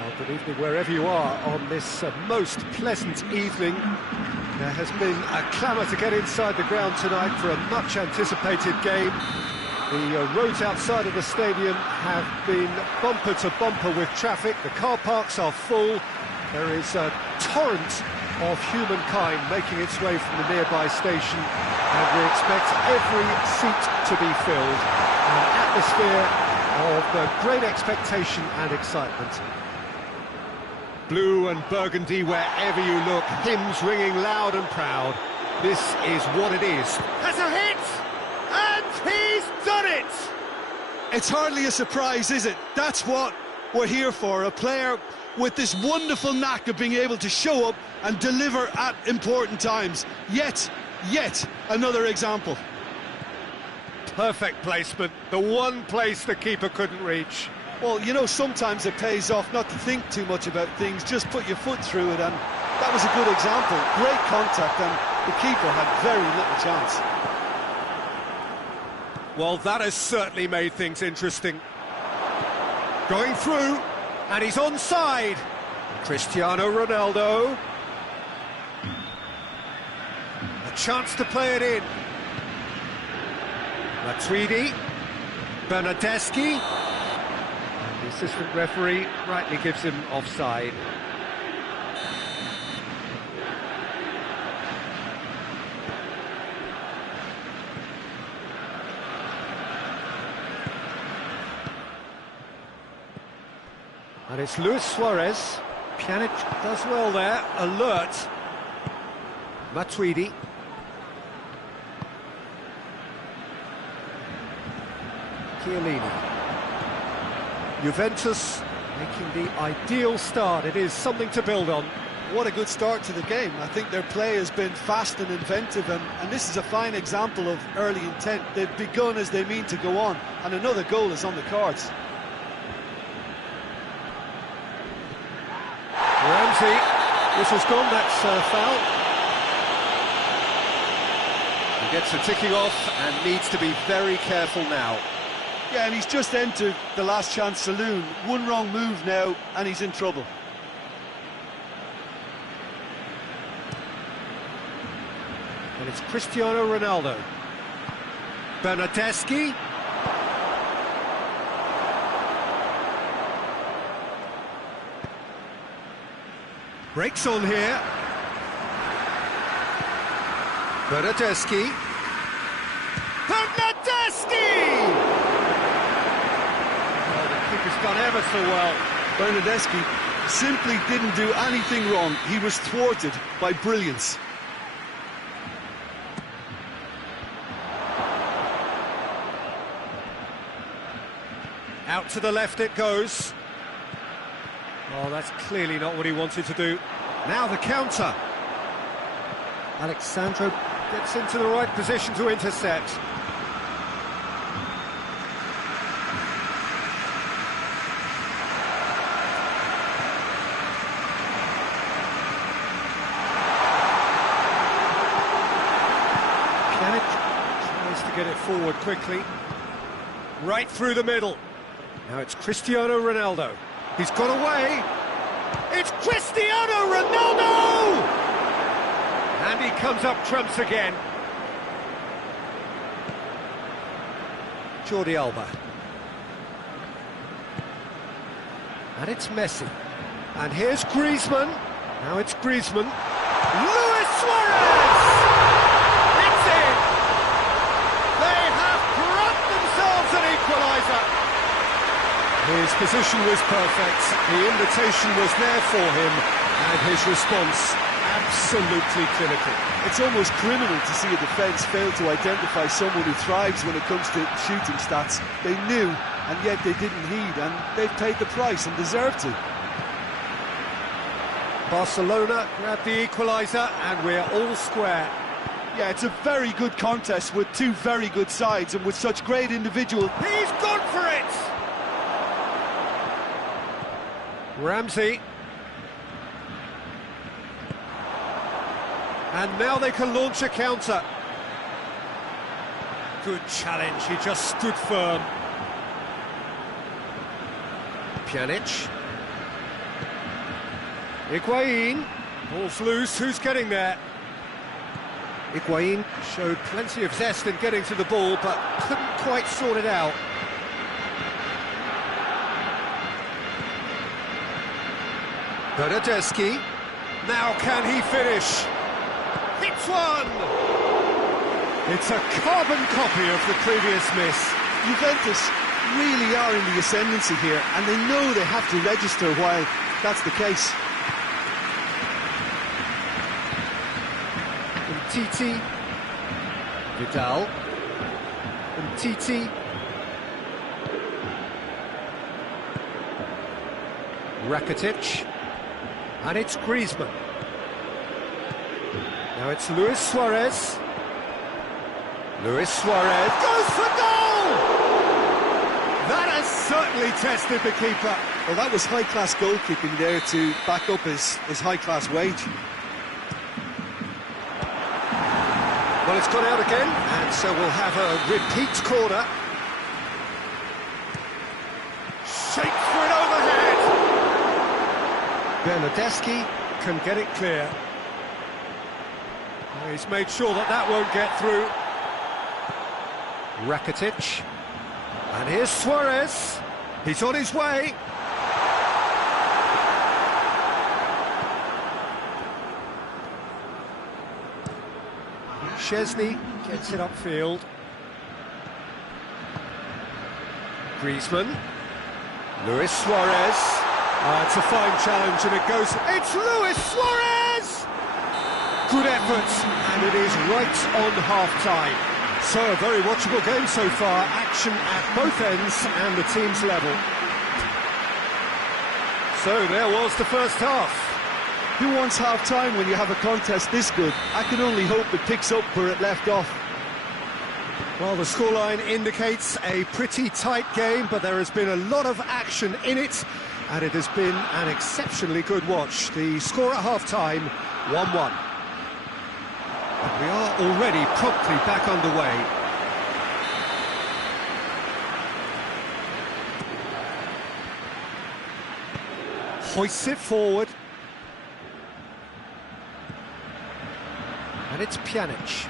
Well, good evening wherever you are on this most pleasant evening. There has been a clamour to get inside the ground tonight for a much-anticipated game. The roads outside of the stadium have been bumper to bumper with traffic. The car parks are full. There is a torrent of humankind making its way from the nearby station, and we expect every seat to be filled. An atmosphere of great expectation and excitement. Blue and burgundy wherever you look, hymns ringing loud and proud. This is what it is. Has a hit! And he's done it! It's hardly a surprise, is it? That's what we're here for, a player with this wonderful knack of being able to show up and deliver at important times. Yet another example. Perfect placement, the one place the keeper couldn't reach. Well, you know, sometimes it pays off not to think too much about things, just put your foot through it, and that was a good example. Great contact, and the keeper had very little chance. Well, that has certainly made things interesting. Going through, and he's onside. Cristiano Ronaldo. A chance to play it in. Matuidi. Bernardeschi. The assistant referee rightly gives him offside. And it's Luis Suarez. Pjanic does well there, alert. Matuidi. Chiellini. Juventus making the ideal start. It is something to build on. What a good start to the game. I think their play has been fast and inventive, and this is a fine example of early intent. They've begun as they mean to go on, and another goal is on the cards. Ramsey, whistle's gone, that's foul. He gets the ticking off and needs to be very careful now. Yeah, and he's just entered the last chance saloon. One wrong move now, and he's in trouble. And it's Cristiano Ronaldo. Bernardeschi. Breaks on here. Bernardeschi. Bernardeschi! Oh, the keeper's done ever so well. Bernardeschi simply didn't do anything wrong. He was thwarted by brilliance. Out to the left it goes. Oh, that's clearly not what he wanted to do. Now the counter. Alexandro gets into the right position to intercept. Pjanic tries to get it forward quickly. Right through the middle. Now it's Cristiano Ronaldo. He's got away. It's Cristiano Ronaldo! And he comes up trumps again. Jordi Alba. And it's Messi. And here's Griezmann. Now it's Griezmann. Luis Suarez! It's in! They have brought themselves an equaliser. His position was perfect, the invitation was there for him, and his response absolutely clinical. It's almost criminal to see a defence fail to identify someone who thrives when it comes to shooting stats. They knew, and yet they didn't heed, and they've paid the price and deserve to. Barcelona grabbed the equaliser, and we're all square. Yeah, it's a very good contest with two very good sides, and with such great individual... He's gone for it! Ramsey. And now they can launch a counter. Good challenge, he just stood firm. Pjanic. Higuain, ball's loose, who's getting there? Higuain showed plenty of zest in getting to the ball, but couldn't quite sort it out. Bernardeschi, now can he finish? Hits one! It's a carbon copy of the previous miss. Juventus really are in the ascendancy here, and they know they have to register while that's the case. Titi, Vidal, and Titi, Rakitic, and it's Griezmann. Now it's Luis Suarez. Luis Suarez goes for goal! That has certainly tested the keeper. Well, that was high-class goalkeeping there to back up his high-class wage. Well, it's gone out again, and so we'll have a repeat corner. Shaped for it overhead! Bernardeschi can get it clear. He's made sure that that won't get through. Rakitic. And here's Suarez. He's on his way. Szczesny gets it upfield. Griezmann. Luis Suarez. It's a fine challenge and it goes... It's Luis Suarez! Good effort, and it is right on half-time. So a very watchable game so far. Action at both ends and the team's level. So there was the first half. Who wants half-time when you have a contest this good? I can only hope it picks up where it left off. Well, the scoreline indicates a pretty tight game, but there has been a lot of action in it, and it has been an exceptionally good watch. The score at half-time, 1-1. And we are already promptly back underway. Hoists it forward. And it's Pjanic.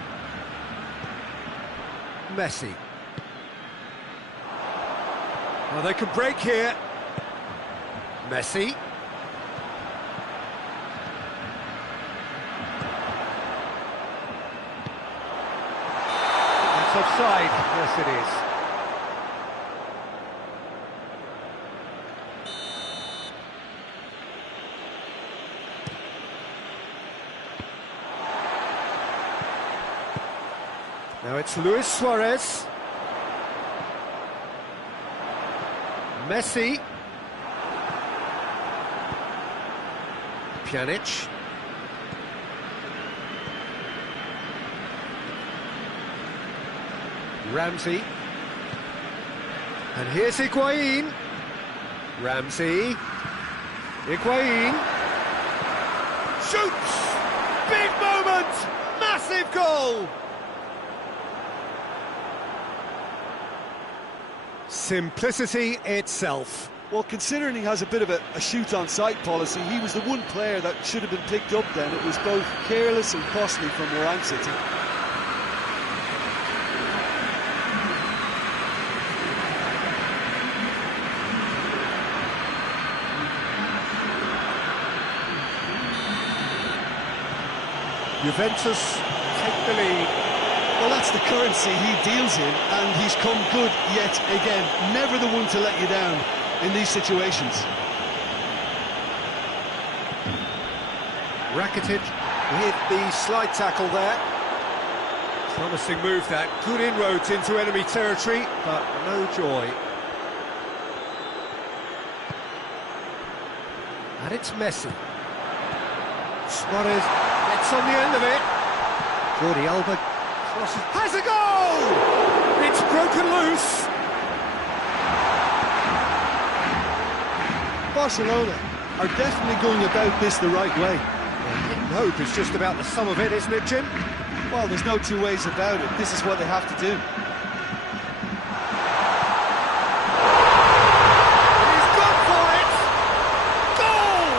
Messi. Well, they could break here. Messi. That's offside. Yes, it is. Now it's Luis Suarez. Messi. Pjanic. Ramsey. And here's Higuain. Ramsey. Higuain. Shoots! Big moment! Massive goal! Simplicity itself. Well, considering he has a bit of a shoot-on-sight policy, he was the one player that should have been picked up then. It was both careless and costly from where I'm sitting. Juventus take the lead. Well, that's the currency he deals in, and he's come good yet again. Never the one to let you down in these situations. Rakitic with the slide tackle there. Promising move that. Good inroads into enemy territory, but no joy. And it's Messi. Suarez gets on the end of it. Jordi Alba crosses. Has a goal! It's broken loose. Barcelona are definitely going about this the right way. Hope is just about the sum of it, isn't it, Jim? Well, there's no two ways about it. This is what they have to do. He's gone for it! Goal!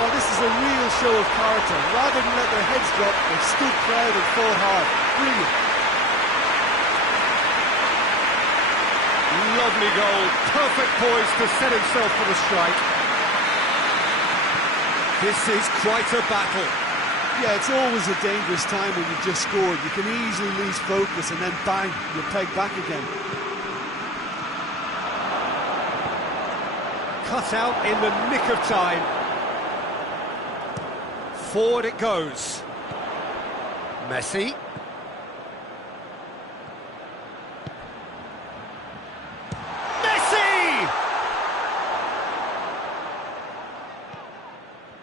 Oh, a real show of character. Rather than let their heads drop, they've stood proud and fought hard. Brilliant. Lovely goal, perfect poise to set himself for the strike. This is quite a battle. Yeah, it's always a dangerous time when you've just scored. You can easily lose focus and then bang, you're pegged back again. Cut out in the nick of time. Forward it goes. Messi. Messi!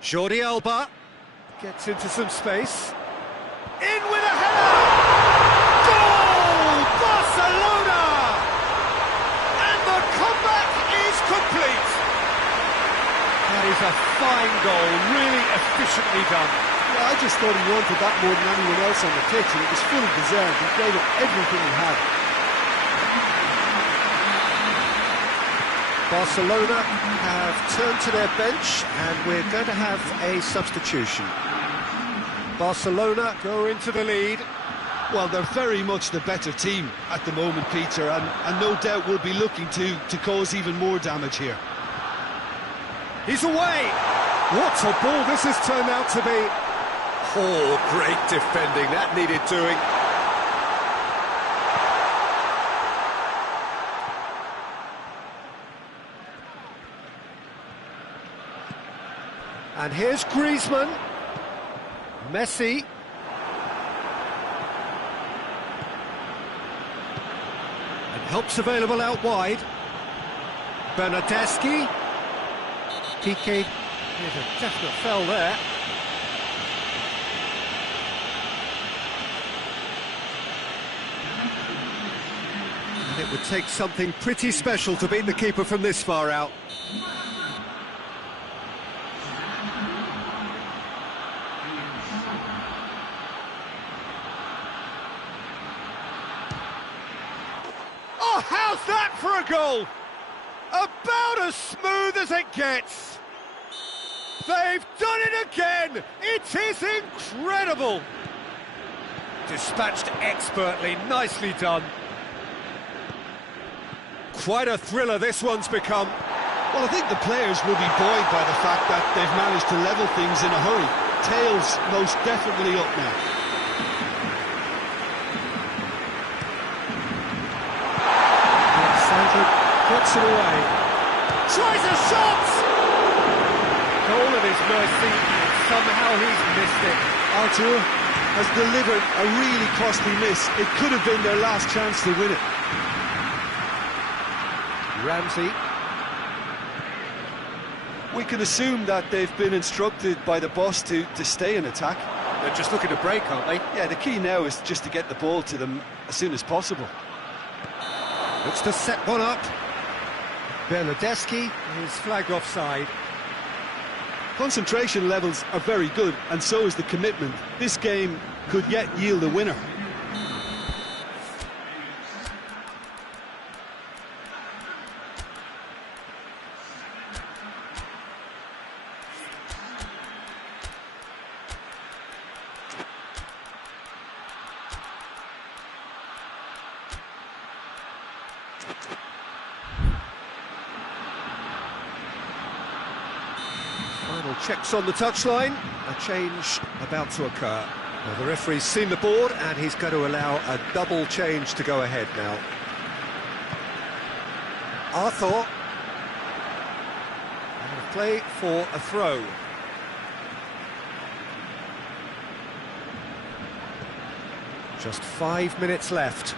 Jordi Alba gets into some space. In with a header! Goal! Barcelona! And the comeback is complete. That is a fine goal, really efficiently done. Yeah, I just thought he wanted that more than anyone else on the pitch, and it was fully deserved. He gave it everything he had. Barcelona have turned to their bench, and we're going to have a substitution. Barcelona go into the lead. Well, they're very much the better team at the moment, Peter, and no doubt will be looking to cause even more damage here. He's away! What a ball this has turned out to be. Oh, great defending, that needed doing. And here's Griezmann. Messi. And help's available out wide. Bernardeschi. Piqué. There's a definite foul there. And it would take something pretty special to beat the keeper from this far out. Oh, how's that for a goal? About as smooth as it gets. They've done it again. It is incredible. Dispatched expertly, nicely done. Quite a thriller this one's become. Well, I think the players will be buoyed by the fact that they've managed to level things in a hurry. Tails most definitely up now. Puts it away. Tries a shot! Goal at his mercy, and somehow he's missed it. Artur has delivered a really costly miss. It could have been their last chance to win it. Ramsey. We can assume that they've been instructed by the boss to stay in attack. They're just looking to break, aren't they? Yeah, the key now is just to get the ball to them as soon as possible. Looks to set one up. Bernardeschi is flagged offside. Concentration levels are very good, and so is the commitment. This game could yet yield a winner. Final checks on the touchline. A change about to occur. Well, the referee's seen the board and he's going to allow a double change to go ahead now. Arthur. And a play for a throw. Just 5 minutes left.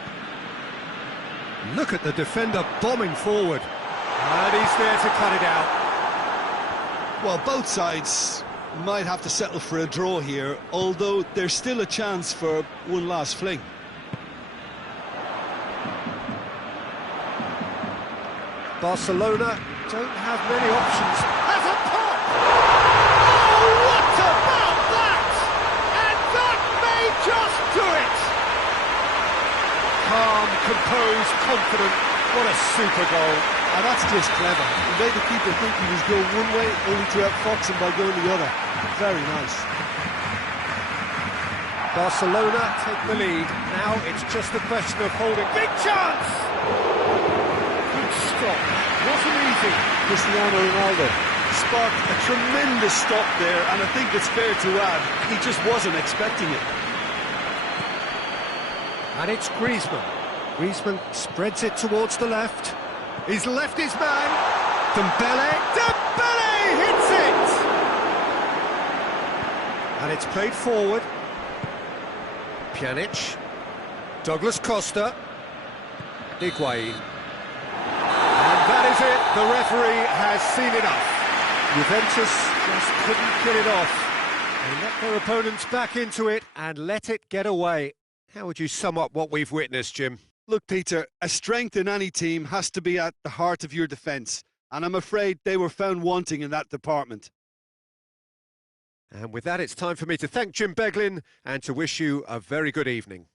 Look at the defender bombing forward. And he's there to cut it out. Well, both sides might have to settle for a draw here, although there's still a chance for one last fling. Barcelona don't have many options. Has a pop! Oh, what about that? And that may just do it! Calm, composed, confident. What a super goal. Ah, that's just clever. He made the keeper think he was going one way, only to outfox him by going the other. Very nice. Barcelona take the lead. Now it's just a question of holding. Big chance! Good stop. Wasn't easy. Cristiano Ronaldo sparked a tremendous stop there, and I think it's fair to add, he just wasn't expecting it. And it's Griezmann. Griezmann spreads it towards the left. He's left his man. Dembele. Dembele hits it! And it's played forward. Pjanic. Douglas Costa. Higuain. And that is it. The referee has seen enough. Juventus just couldn't get it off. They let their opponents back into it and let it get away. How would you sum up what we've witnessed, Jim? Look, Peter, a strength in any team has to be at the heart of your defence, and I'm afraid they were found wanting in that department. And with that, it's time for me to thank Jim Beglin and to wish you a very good evening.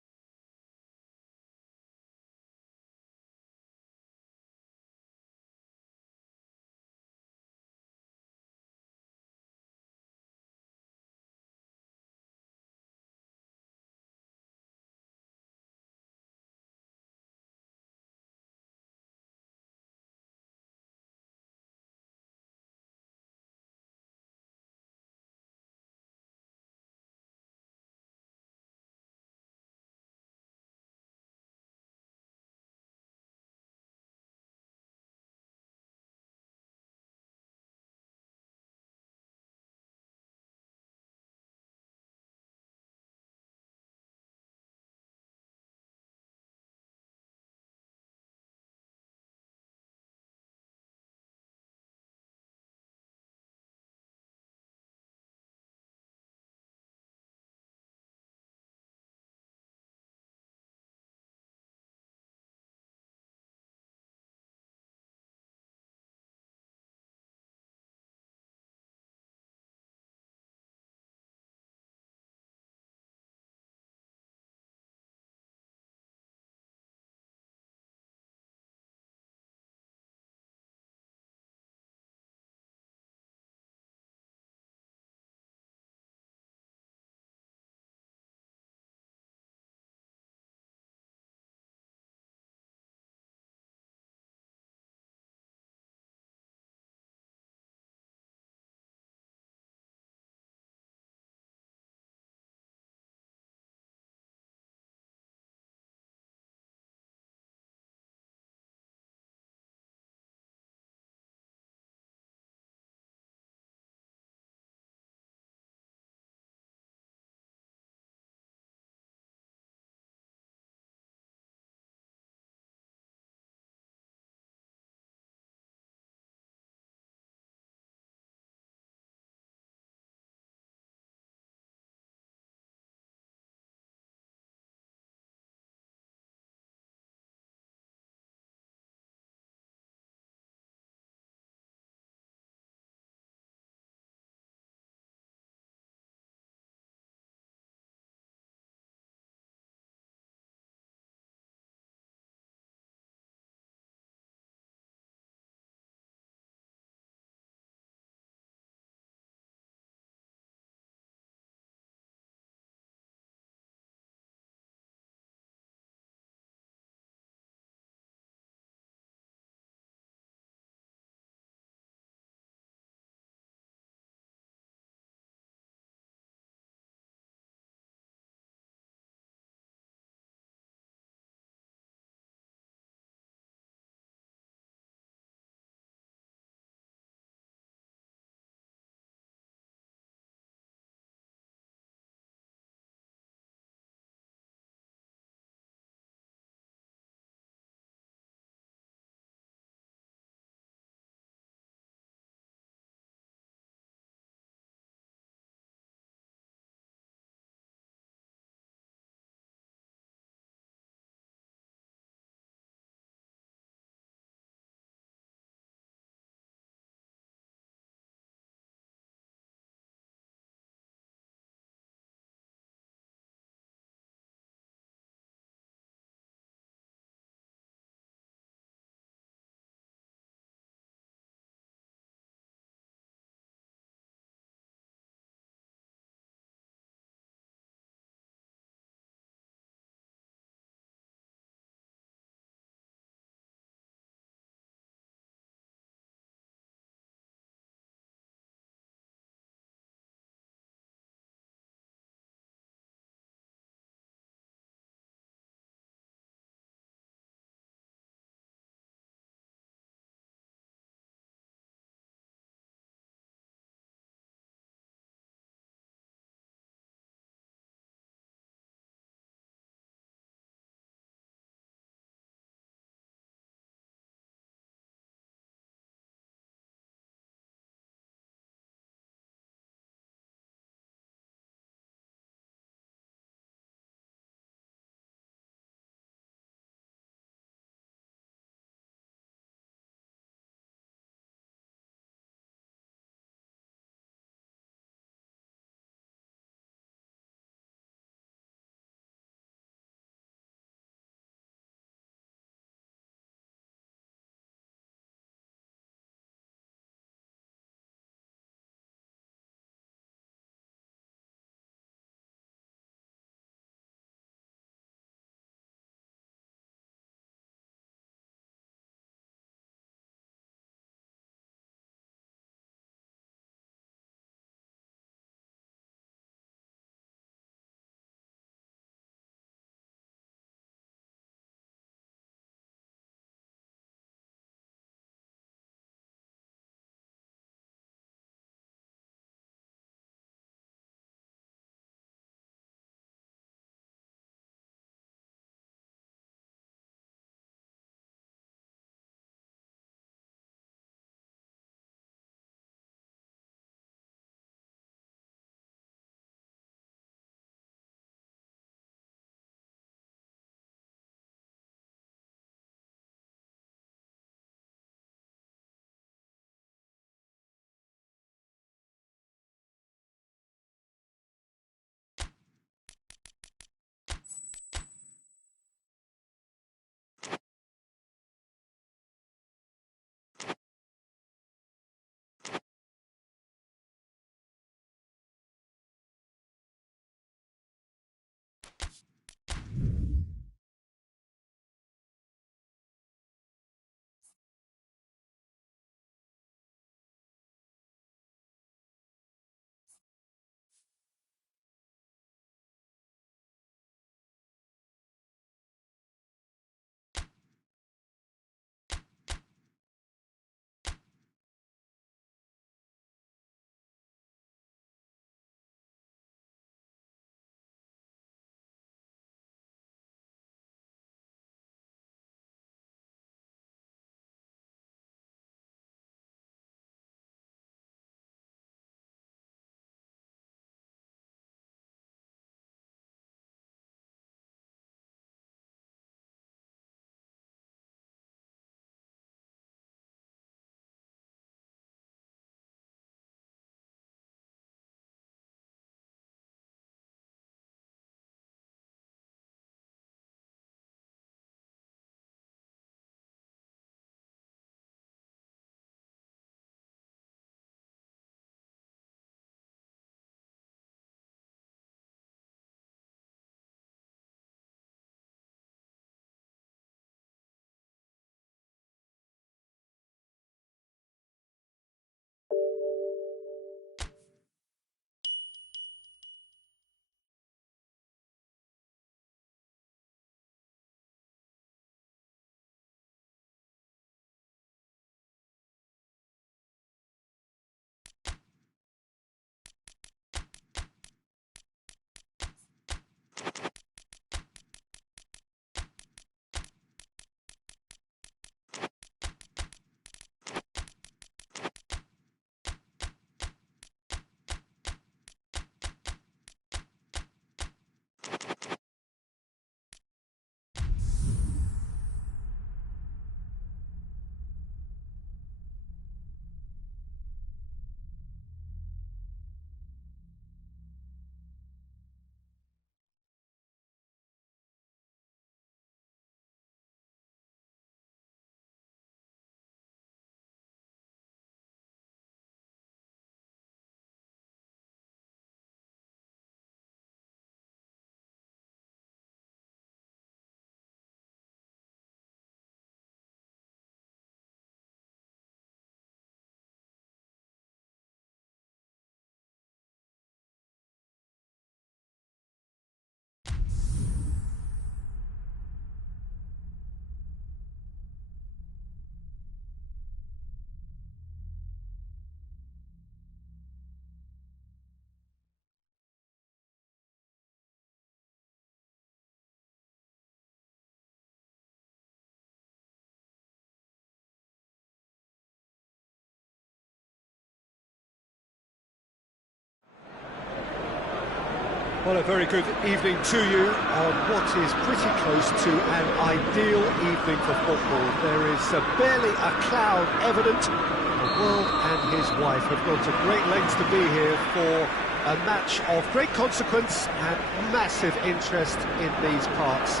Well, a very good evening to you on what is pretty close to an ideal evening for football. There is barely a cloud evident. The world and his wife have gone to great lengths to be here for a match of great consequence and massive interest in these parts.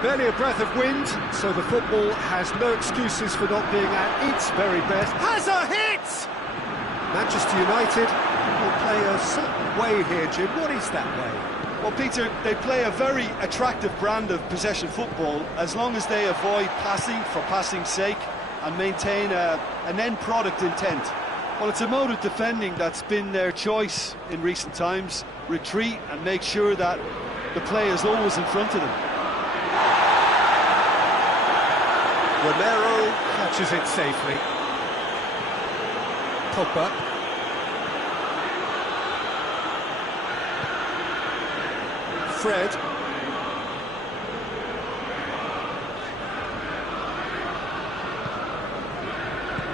Barely a breath of wind, so the football has no excuses for not being at its very best. Has a hit! Manchester United will play a certain way here, Jim. What is that way? Well, Peter, they play a very attractive brand of possession football as long as they avoid passing for passing's sake and maintain an end product intent. Well, it's a mode of defending that's been their choice in recent times. Retreat and make sure that the play is always in front of them. Romero catches it safely. Pogba. Fred.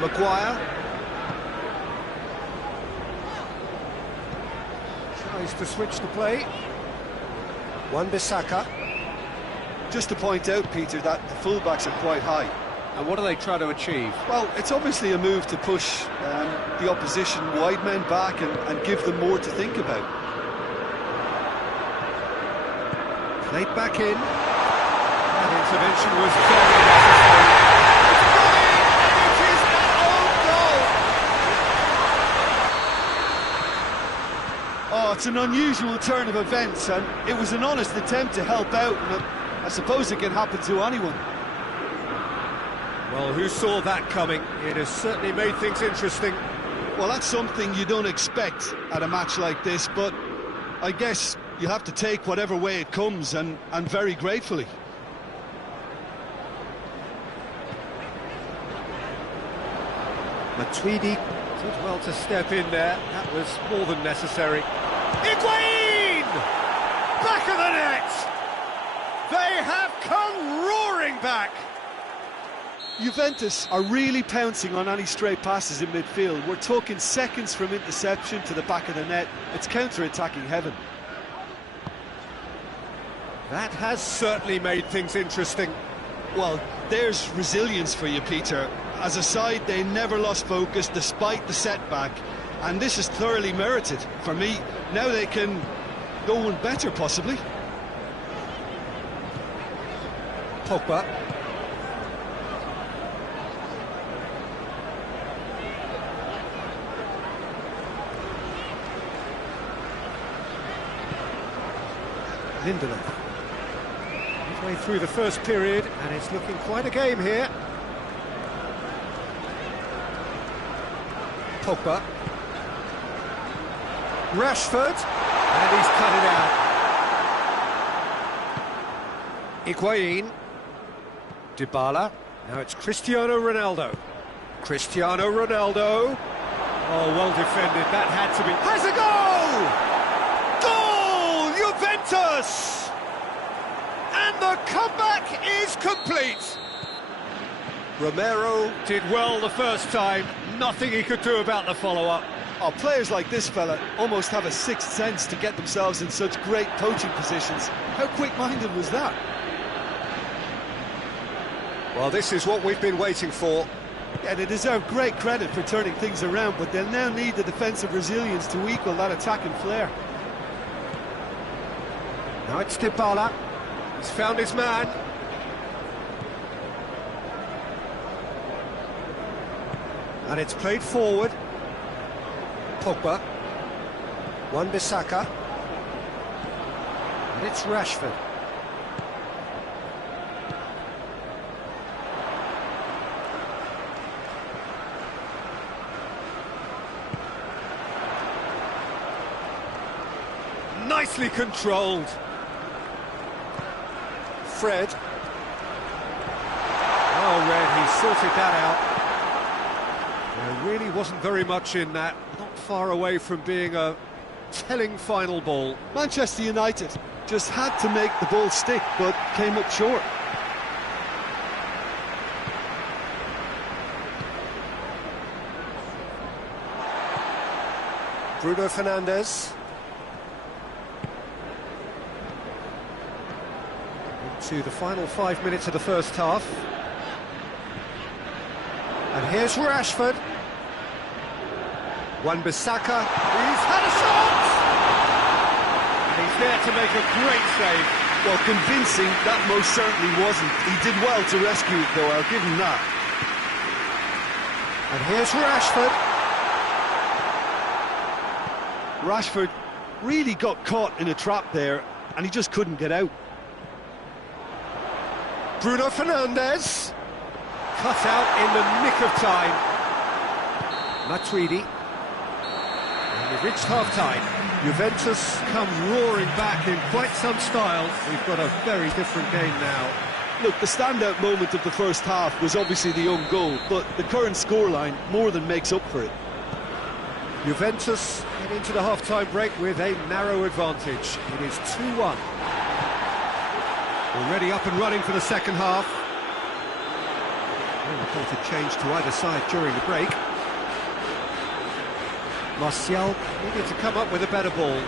Maguire. Tries to switch the play. Wan-Bissaka. Just to point out, Peter, that the fullbacks are quite high. And what do they try to achieve? Well, it's obviously a move to push the opposition wide men back and give them more to think about. Played back in. That intervention was very necessary. It is an own goal! Oh, it's an unusual turn of events, and it was an honest attempt to help out, and I suppose it can happen to anyone. Well, who saw that coming? It has certainly made things interesting. Well, that's something you don't expect at a match like this, but I guess you have to take whatever way it comes, and very gratefully. Matuidi did well to step in there. That was more than necessary. Higuain! Back of the net! They have come roaring back! Juventus are really pouncing on any stray passes in midfield. We're talking seconds from interception to the back of the net. It's counter-attacking heaven. That has certainly made things interesting. Well, there's resilience for you, Peter. As a side, they never lost focus despite the setback, and this is thoroughly merited. For me, now they can go one better, possibly. Pogba. Lindelof. Midway through the first period, and it's looking quite a game here. Pogba. Rashford, and he's cut it out. Higuain. Dybala. Now it's Cristiano Ronaldo. Cristiano Ronaldo. Oh, well defended. That had to be. Has a goal! Goal! Juventus! And the comeback is complete. Romero did well the first time. Nothing he could do about the follow-up. Oh, players like this fella almost have a sixth sense to get themselves in such great poaching positions. How quick-minded was that? Well, this is what we've been waiting for. Yeah, they deserve great credit for turning things around, but they'll now need the defensive resilience to equal that attacking flair. Now it's Dybala. He's found his man. And it's played forward. Pogba. Wan-Bissaka. And it's Rashford. Nicely controlled. Fred. Oh, Red, he sorted that out. There really wasn't very much in that. Not far away from being a telling final ball. Manchester United just had to make the ball stick, but came up short. Bruno Fernandes. To the final 5 minutes of the first half. And here's Rashford. Wan-Bissaka. He's had a shot! And he's there to make a great save. Well, convincing, that most certainly wasn't. He did well to rescue it, though, I'll give him that. And here's Rashford. Rashford really got caught in a trap there, and he just couldn't get out. Bruno Fernandes. Cut out in the nick of time. Matuidi. And we've reached half-time. Juventus come roaring back in quite some style. We've got a very different game now. Look, the standout moment of the first half was obviously the own goal, but the current scoreline more than makes up for it. Juventus head into the half-time break with a narrow advantage. It is 2-1. Already up and running for the second half. No reported change to either side during the break. Martial needed to come up with a better ball.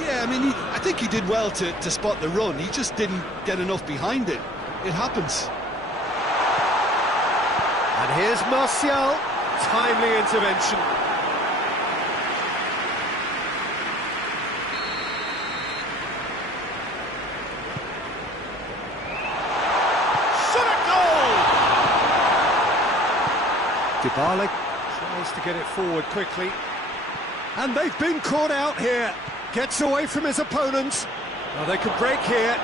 Yeah, I mean, I think he did well to spot the run. He just didn't get enough behind it. It happens. And here's Martial. Timely intervention. Dybala tries to get it forward quickly. And they've been caught out here. Gets away from his opponent. Now they can break here.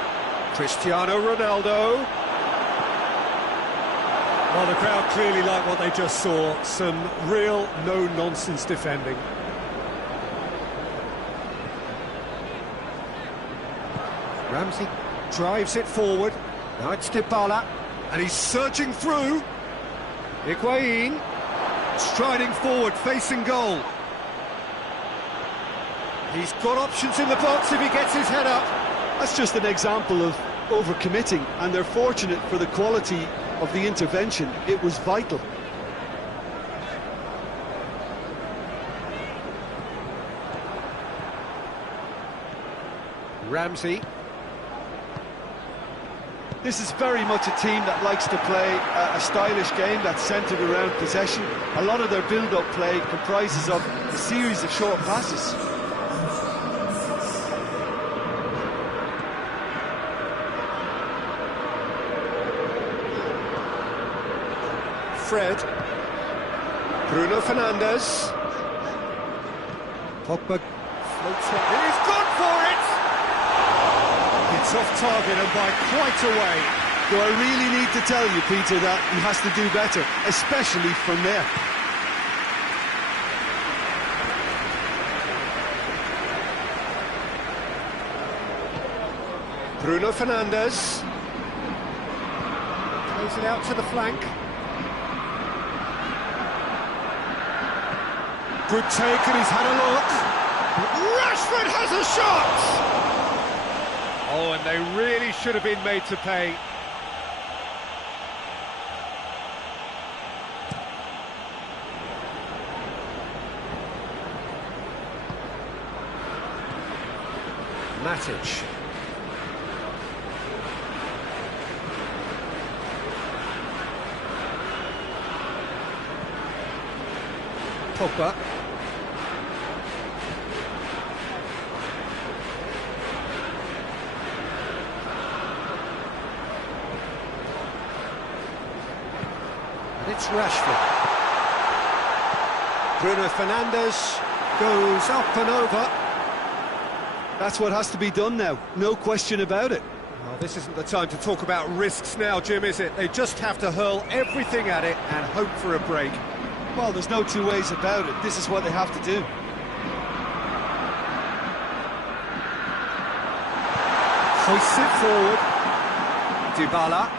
Cristiano Ronaldo. Well, the crowd clearly like what they just saw. Some real no-nonsense defending. Ramsey drives it forward. Now it's Dybala. And he's surging through. Higuain striding forward, facing goal. He's got options in the box if he gets his head up. That's just an example of overcommitting, and they're fortunate for the quality of the intervention. It was vital. Ramsey. This is very much a team that likes to play a stylish game that's centred around possession. A lot of their build-up play comprises of a series of short passes. Fred. Bruno Fernandes. Pogba floats it. He's gone for it! It's off target and by quite a way. Do I really need to tell you, Peter, that he has to do better, especially from there? Bruno Fernandes. Plays it out to the flank. Good take, and he's had a look. Rashford has a shot! Oh, and they really should have been made to pay. Matic. Pogba. And it's Rashford. Bruno Fernandes goes up and over. That's what has to be done now, no question about it. Well, this isn't the time to talk about risks now, Jim, is it? They just have to hurl everything at it and hope for a break. Well, there's no two ways about it. This is what they have to do. Hoists it forward. Dybala.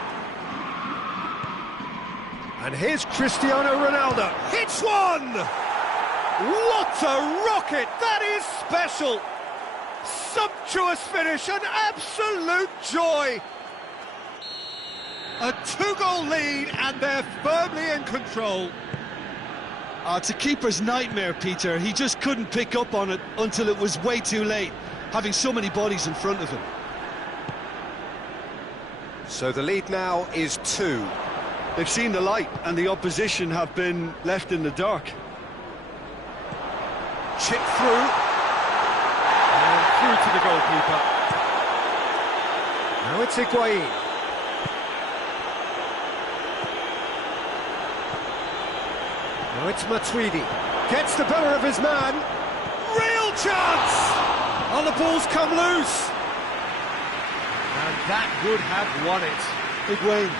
And here's Cristiano Ronaldo. Hits one! What a rocket! That is special! Sumptuous finish, an absolute joy! A two-goal lead, and they're firmly in control. It's a keeper's nightmare, Peter. He just couldn't pick up on it until it was way too late, having so many bodies in front of him. So the lead now is 2. They've seen the light and the opposition have been left in the dark. Chip through. And through to the goalkeeper. Now it's Higuain. Now it's Matuidi. Gets the better of his man. Real chance! Oh, the ball's come loose. And that would have won it. Higuain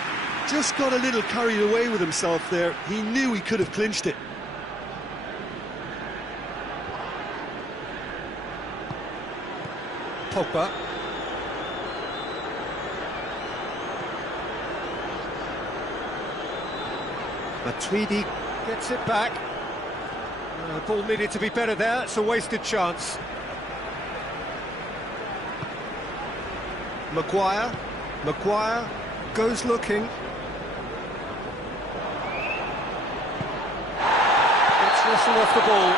just got a little carried away with himself there. He knew he could have clinched it. Pogba. Matuidi gets it back. The ball needed to be better there. It's a wasted chance. Maguire goes looking. Gets wrestled off the ball.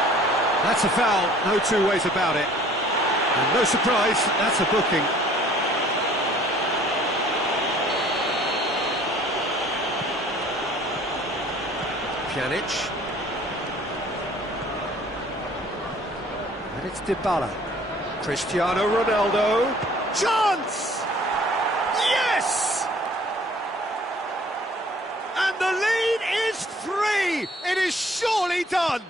That's a foul, no two ways about it. And no surprise, that's a booking. Pjanic. And it's Dybala. Cristiano Ronaldo. Chance! Yes! And the lead is 3! It is surely done!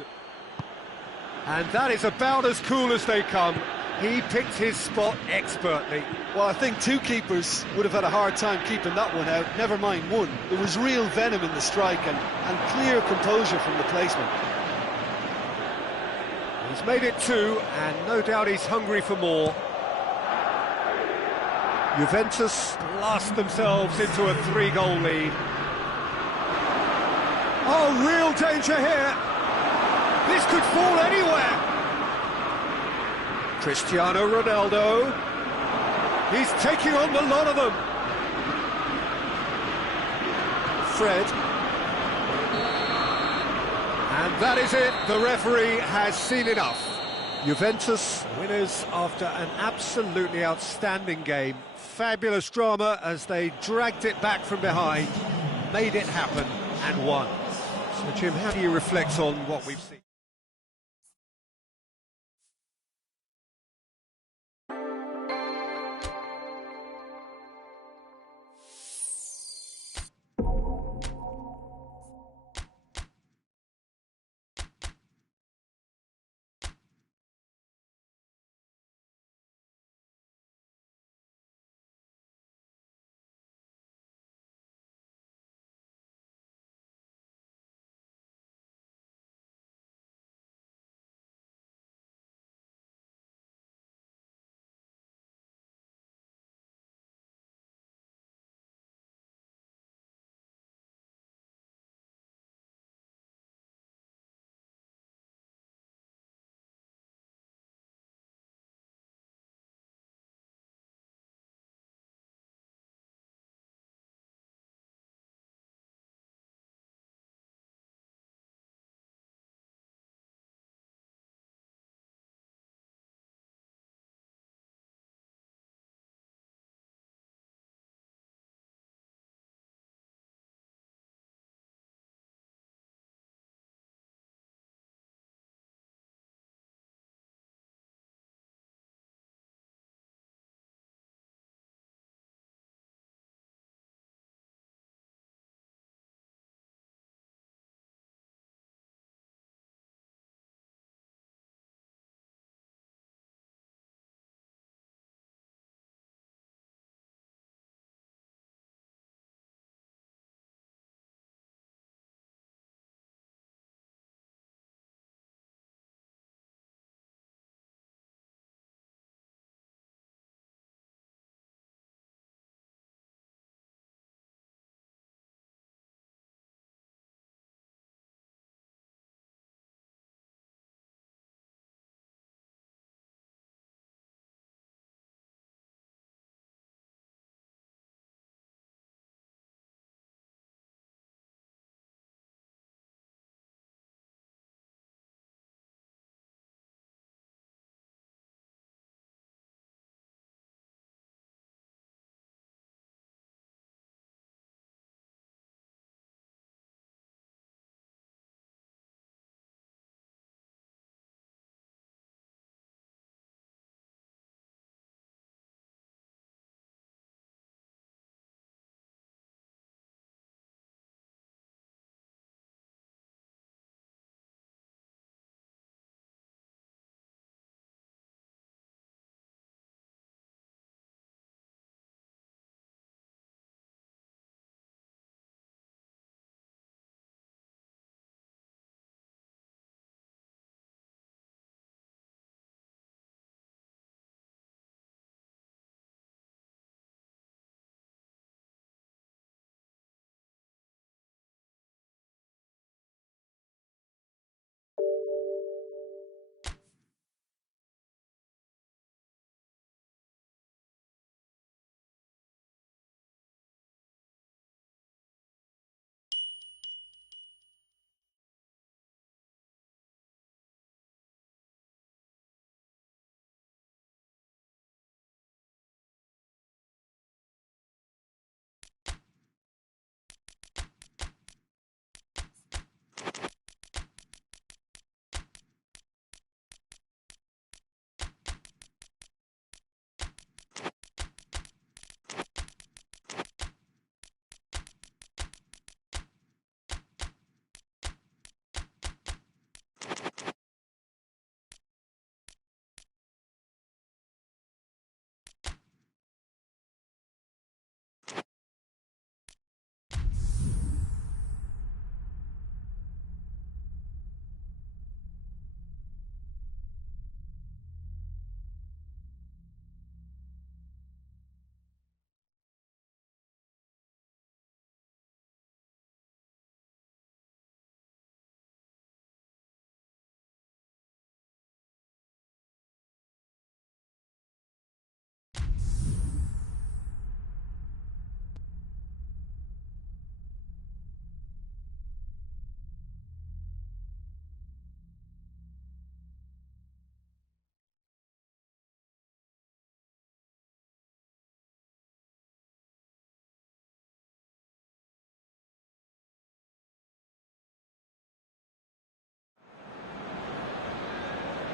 And that is about as cool as they come. He picked his spot expertly. Well, I think two keepers would have had a hard time keeping that one out, never mind one. There was real venom in the strike and clear composure from the placement. He's made it 2, and no doubt he's hungry for more. Juventus blast themselves into a 3-goal lead. Oh, real danger here. This could fall anywhere. Cristiano Ronaldo. He's taking on the lot of them. Fred. And that is it. The referee has seen enough. Juventus winners after an absolutely outstanding game. Fabulous drama as they dragged it back from behind, made it happen and won. So Jim, how do you reflect on what we've seen?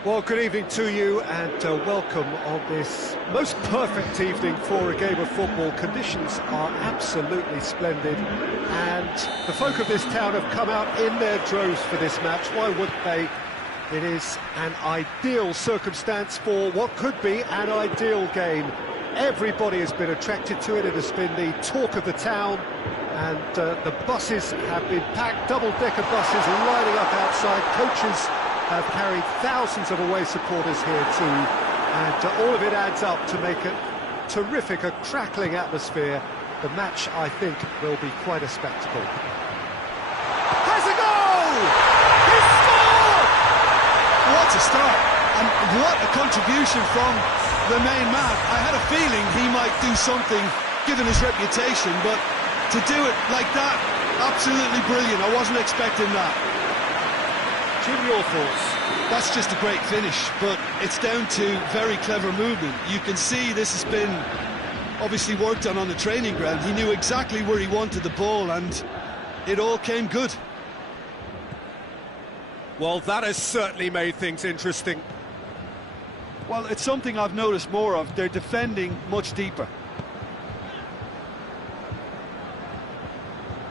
Well, good evening to you and welcome on this most perfect evening for a game of football. Conditions are absolutely splendid and the folk of this town have come out in their droves for this match. Why wouldn't they? It is an ideal circumstance for what could be an ideal game. Everybody has been attracted to it. It has been the talk of the town, and the buses have been packed, double-decker buses lining up outside. Coaches have carried thousands of away supporters here too, and all of it adds up to make it terrific, a crackling atmosphere. The match, I think, will be quite a spectacle. Has a goal! He scored! What a start, and what a contribution from the main man. I had a feeling he might do something, given his reputation, but to do it like that, absolutely brilliant. I wasn't expecting that. Jim, your thoughts? That's just a great finish, but it's down to very clever movement. You can see this has been obviously worked on the training ground. He knew exactly where he wanted the ball, and it all came good. Well, that has certainly made things interesting. Well, it's something I've noticed more of. They're defending much deeper.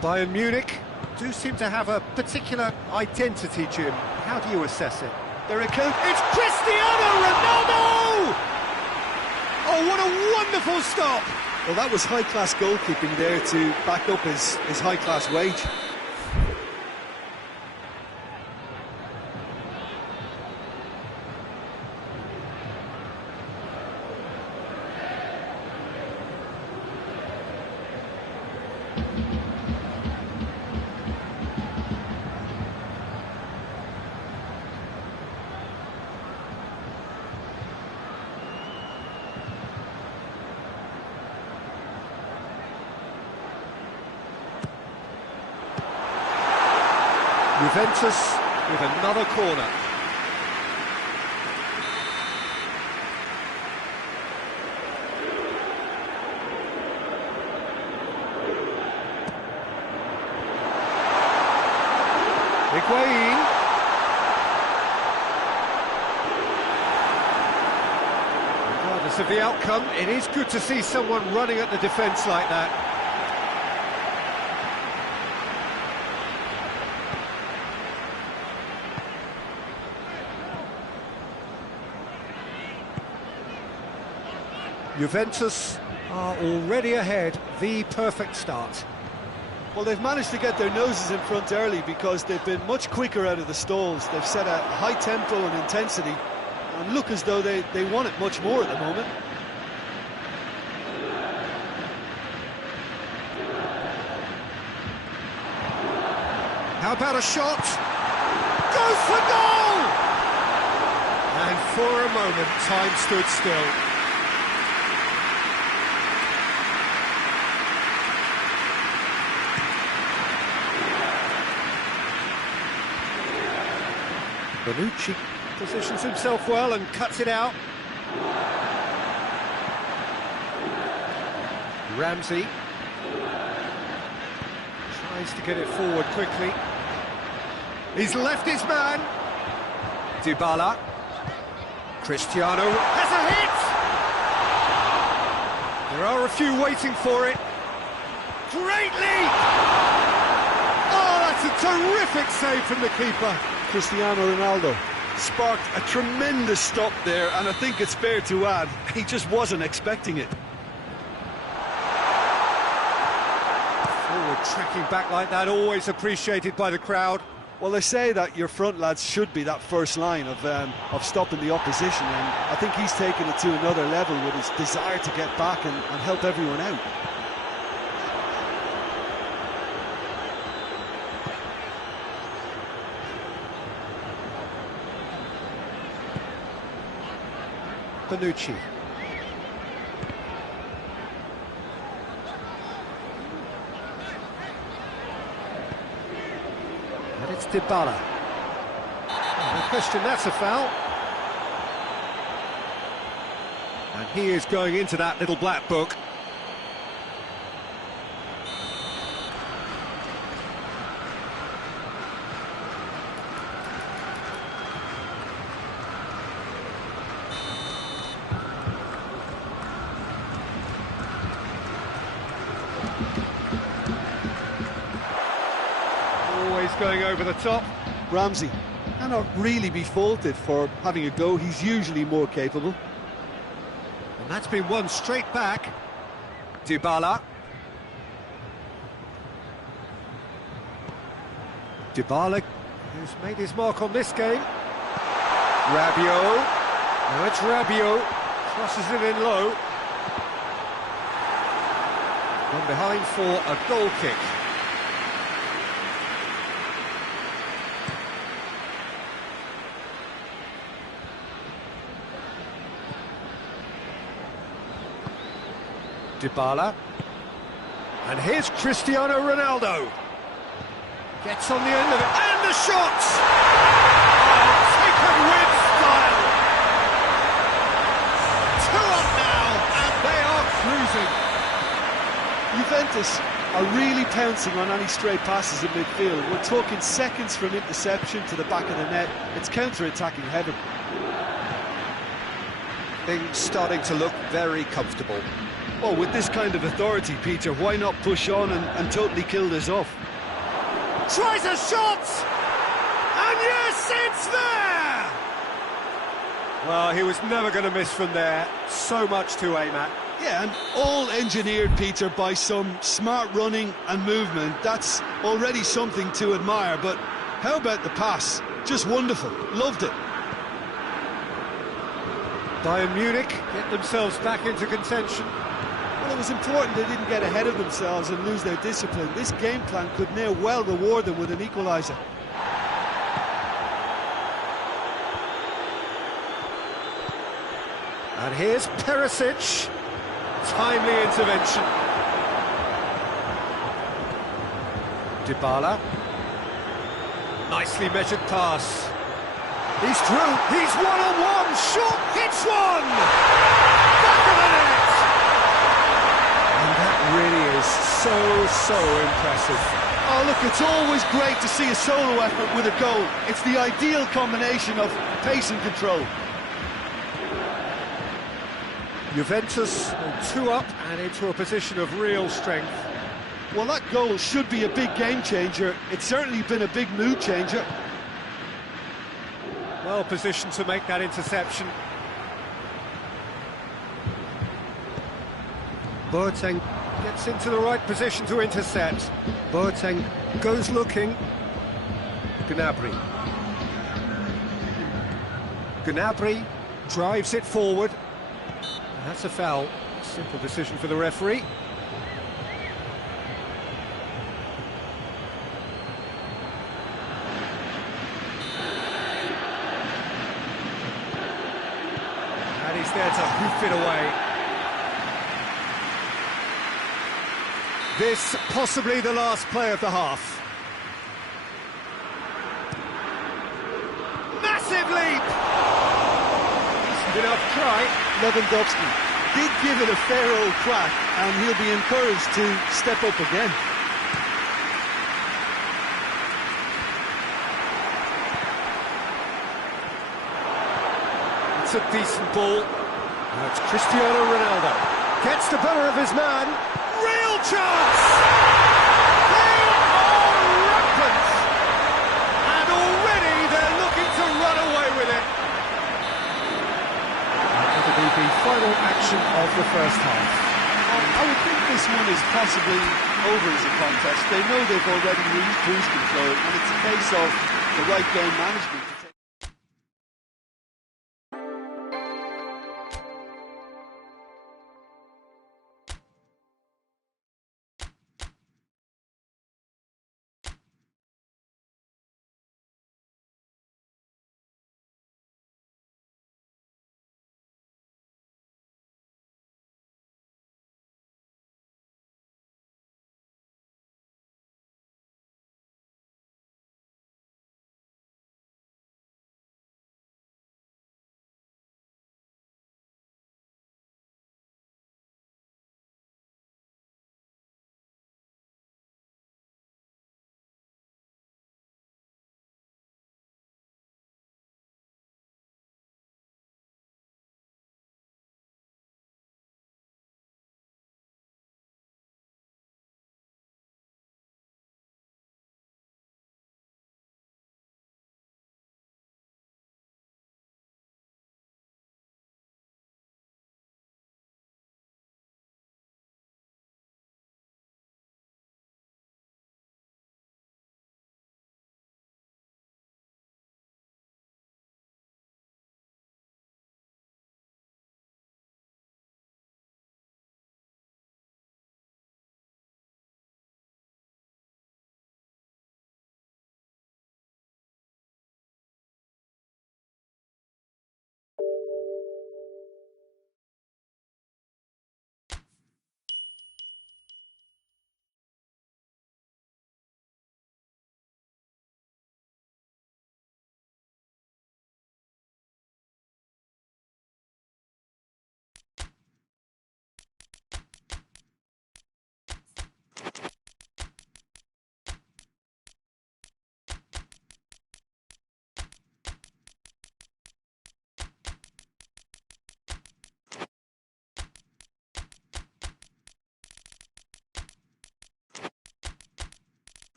Bayern Munich do seem to have a particular identity, Jim. How do you assess it? Their account... It's Cristiano Ronaldo! Oh, what a wonderful stop! Well, that was high-class goalkeeping there to back up his high-class wage. Juventus with another corner. Higuain. Regardless of the outcome, it is good to see someone running at the defence like that. Juventus are already ahead, the perfect start. Well, they've managed to get their noses in front early because they've been much quicker out of the stalls. They've set a high tempo and intensity and look as though they want it much more at the moment. How about a shot? Goes for goal! And for a moment, time stood still. Bonucci positions himself well and cuts it out. Ramsey tries to get it forward quickly. He's left his man. Dybala. Cristiano has a hit. There are a few waiting for it. Great leap! Oh, that's a terrific save from the keeper. Cristiano Ronaldo sparked a tremendous stop there, and I think it's fair to add, he just wasn't expecting it. Forward tracking back like that, always appreciated by the crowd. Well, they say that your front lads should be that first line of stopping the opposition, and I think he's taken it to another level with his desire to get back and help everyone out. Bonucci. And it's Dybala. No question, that's a foul. And he is going into that little black book. Always going over the top. Ramsey cannot really be faulted for having a go. He's usually more capable. And that's been won straight back. Dybala. Dybala, who's made his mark on this game. Rabiot. Now it's Rabiot. Crosses it in low. Gone behind for a goal kick. Dybala. And here's Cristiano Ronaldo. Gets on the end of it, and the shot! Oh, taken with style! 2 up now, and they are cruising. Juventus are really pouncing on any stray passes in midfield. We're talking seconds from interception to the back of the net. It's counter-attacking heaven. Things starting to look very comfortable. Well, with this kind of authority, Peter, why not push on and totally kill this off? Tries a shot! And yes, it's there! Well, he was never going to miss from there. So much to aim at. Yeah, and all engineered, Peter, by some smart running and movement. That's already something to admire, but how about the pass? Just wonderful. Loved it. Bayern Munich get themselves back into contention. Well, it was important they didn't get ahead of themselves and lose their discipline. This game plan could now well reward them with an equaliser. And here's Perisic. Timely intervention. Dybala. Nicely measured pass. He's through. He's one-on-one. Shot hits one. Back of the net. And that really is so impressive. Oh, look, it's always great to see a solo effort with a goal. It's the ideal combination of pace and control. Juventus 2 up and into a position of real strength. Well, that goal should be a big game changer. It's certainly been a big mood changer. Well positioned to make that interception. Boateng gets into the right position to intercept. Boateng goes looking. Gnabry. Gnabry drives it forward. That's a foul. Simple decision for the referee. And he's there to hoof it away. This possibly the last play of the half. Massive leap! Decent enough try. Lewandowski did give it a fair old crack, and he'll be encouraged to step up again. It's a decent ball. Now it's Cristiano Ronaldo. Gets the better of his man. Real chance! They are rampant! And already they're looking to run away with it. That'll be the final action of the first half. I would think this one is possibly over as a contest. They know they've already reached cruise control, and it's a case of the right game management.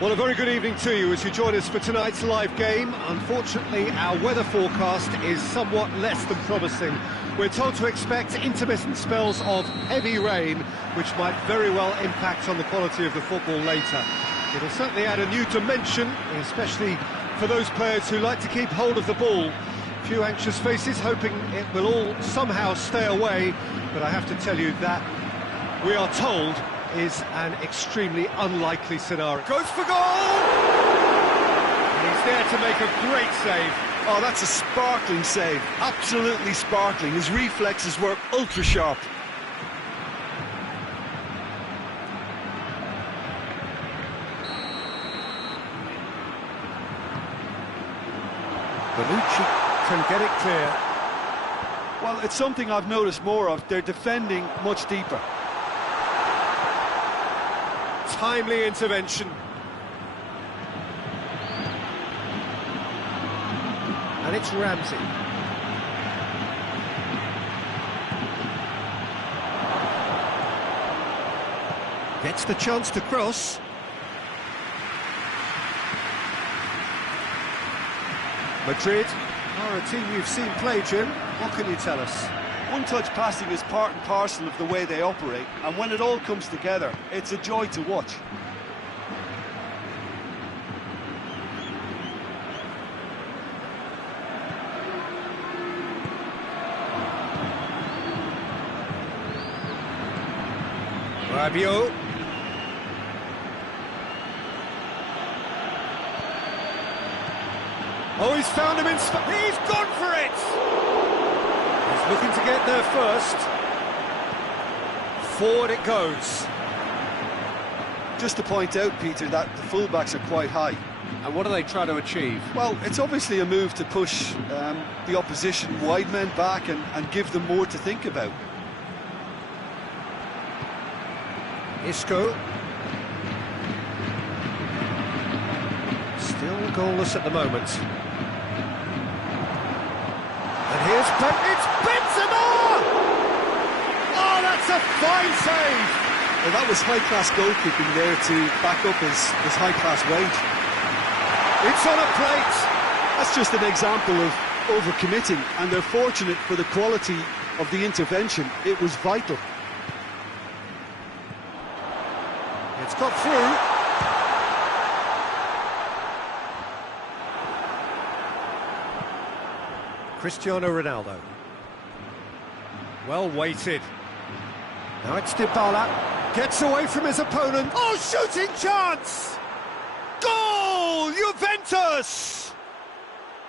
Well, a very good evening to you as you join us for tonight's live game. Unfortunately, our weather forecast is somewhat less than promising. We're told to expect intermittent spells of heavy rain, which might very well impact on the quality of the football later. It'll certainly add a new dimension, especially for those players who like to keep hold of the ball. A few anxious faces hoping it will all somehow stay away, but I have to tell you that we are told is an extremely unlikely scenario. Goes for goal! And he's there to make a great save. Oh, that's a sparkling save, absolutely sparkling. His reflexes were ultra sharp. Bonucci can get it clear. Well, it's something I've noticed more of. They're defending much deeper. Timely intervention. And it's Ramsey. Gets the chance to cross. Madrid are a team you've seen play, Jim. What can you tell us? One-touch passing is part and parcel of the way they operate, and when it all comes together, it's a joy to watch. Rabiot. Oh, he's found him in... He's gone for it! He's looking to get there first. Forward it goes. Just to point out, Peter, that the fullbacks are quite high. And what are they trying to achieve? Well, it's obviously a move to push the opposition wide men back and give them more to think about. Isco. Still goalless at the moment. And here's it's Benzema! Oh, that's a fine save! Well, that was high-class goalkeeping there to back up his high-class wage. It's on a plate! That's just an example of overcommitting, and they're fortunate for the quality of the intervention. It was vital. It's got through. Cristiano Ronaldo. Well weighted. Now it's Dybala. Gets away from his opponent. Oh, shooting chance! Goal! Juventus!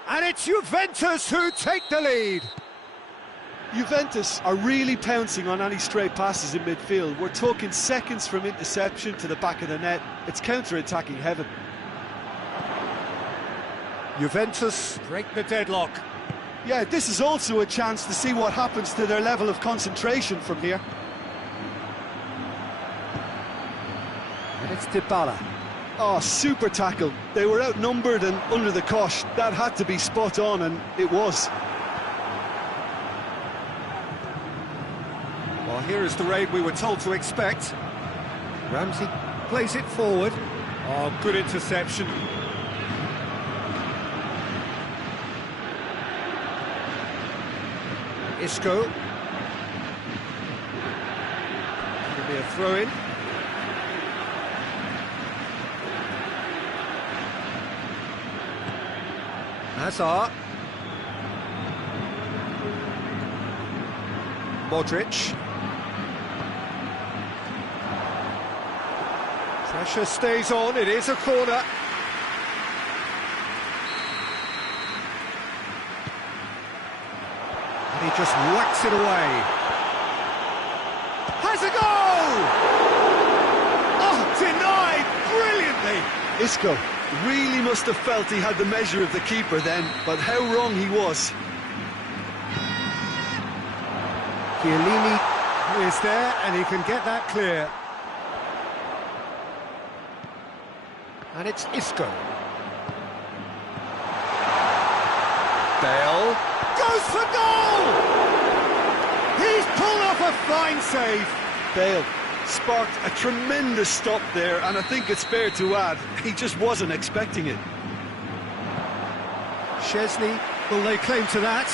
And it's Juventus who take the lead. Juventus are really pouncing on any stray passes in midfield. We're talking seconds from interception to the back of the net. It's counter-attacking heaven. Juventus break the deadlock. Yeah, this is also a chance to see what happens to their level of concentration from here. And it's Dybala. Oh, super tackle. They were outnumbered and under the cosh. That had to be spot on, and it was. Well, here is the raid we were told to expect. Ramsey plays it forward. Oh, good interception. Isco. It'll be a throw-in. Hazard. Modric. Pressure stays on, it is a corner. And he just whacks it away. Has a goal! Oh, denied brilliantly! Isco really must have felt he had the measure of the keeper then, but how wrong he was. Chiellini is there and he can get that clear. And it's Isco. Bale goes for goal! He's pulled off a fine save. Bale sparked a tremendous stop there, and I think it's fair to add, he just wasn't expecting it. Szczesny will lay claim to that.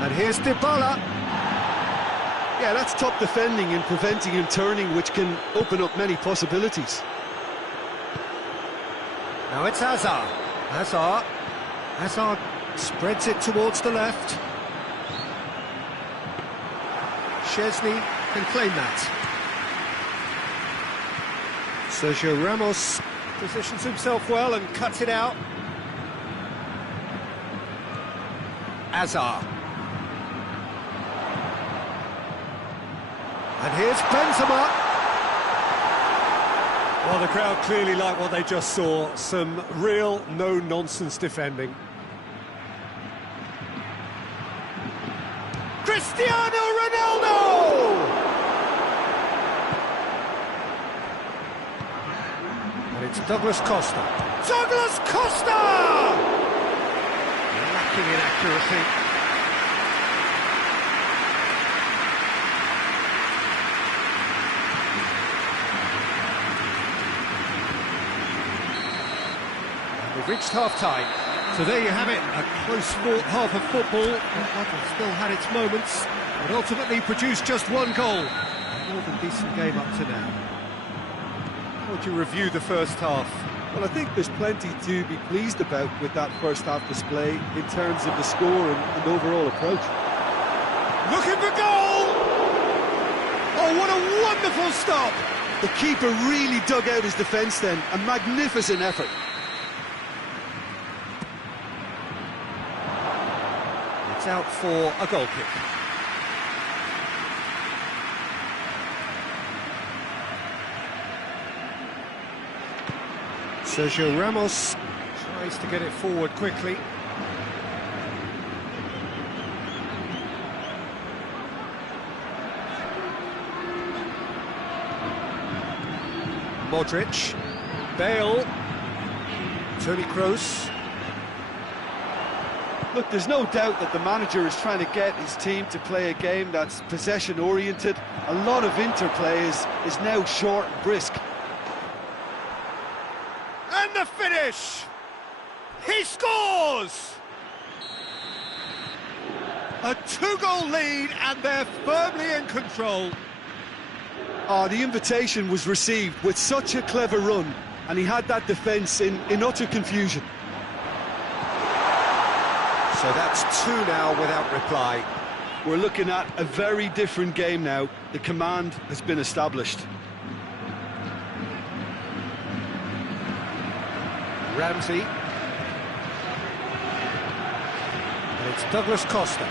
And here's Dybala. Yeah, that's top defending and preventing him turning, which can open up many possibilities. Now it's Hazard. Hazard spreads it towards the left. Szczesny can claim that. Sergio Ramos positions himself well and cuts it out. Hazard. And here's Benzema. Well, the crowd clearly like what they just saw. Some real no-nonsense defending. Cristiano Ronaldo! And it's Douglas Costa. Douglas Costa! Lacking in accuracy. We've reached half-time. So there you have it, a close-fought half of football. That still had its moments, but ultimately produced just one goal. A more than decent game up to now. How would you review the first half? Well, I think there's plenty to be pleased about with that first half display in terms of the score and overall approach. Looking for goal! Oh, what a wonderful stop! The keeper really dug out his defence then, a magnificent effort. It's out for a goal kick. Sergio Ramos tries to get it forward quickly. Modric, Bale, Toni Kroos. Look, there's no doubt that the manager is trying to get his team to play a game that's possession-oriented. A lot of interplay is now short and brisk. And the finish! He scores! A two-goal lead, and they're firmly in control. Oh, the invitation was received with such a clever run, and he had that defence in utter confusion. So that's two now without reply. We're looking at a very different game now. The command has been established. Ramsey. And it's Douglas Costa.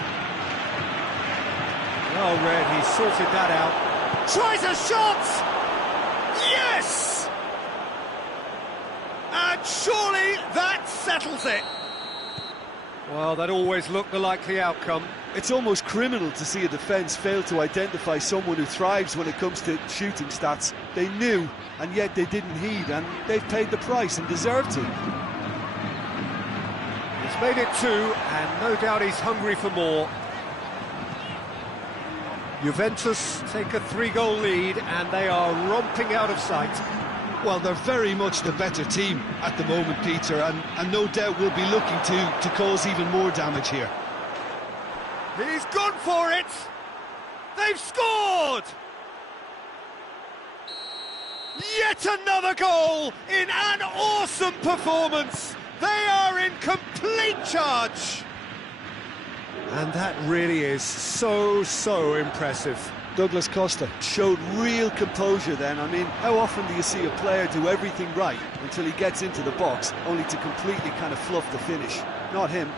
Well read, he sorted that out. Tries a shot! Yes! And surely that settles it. Well, that always looked the likely outcome. It's almost criminal to see a defence fail to identify someone who thrives when it comes to shooting stats. They knew, and yet they didn't heed, and they've paid the price and deserved to. He's made it two, and no doubt he's hungry for more. Juventus take a three-goal lead, and they are romping out of sight. Well, they're very much the better team at the moment, Peter, and no doubt will be looking to cause even more damage here. He's gone for it! They've scored! Yet another goal in an awesome performance! They are in complete charge! And that really is so impressive. Douglas Costa showed real composure then. I mean, how often do you see a player do everything right until he gets into the box, only to completely kind of fluff the finish? Not him.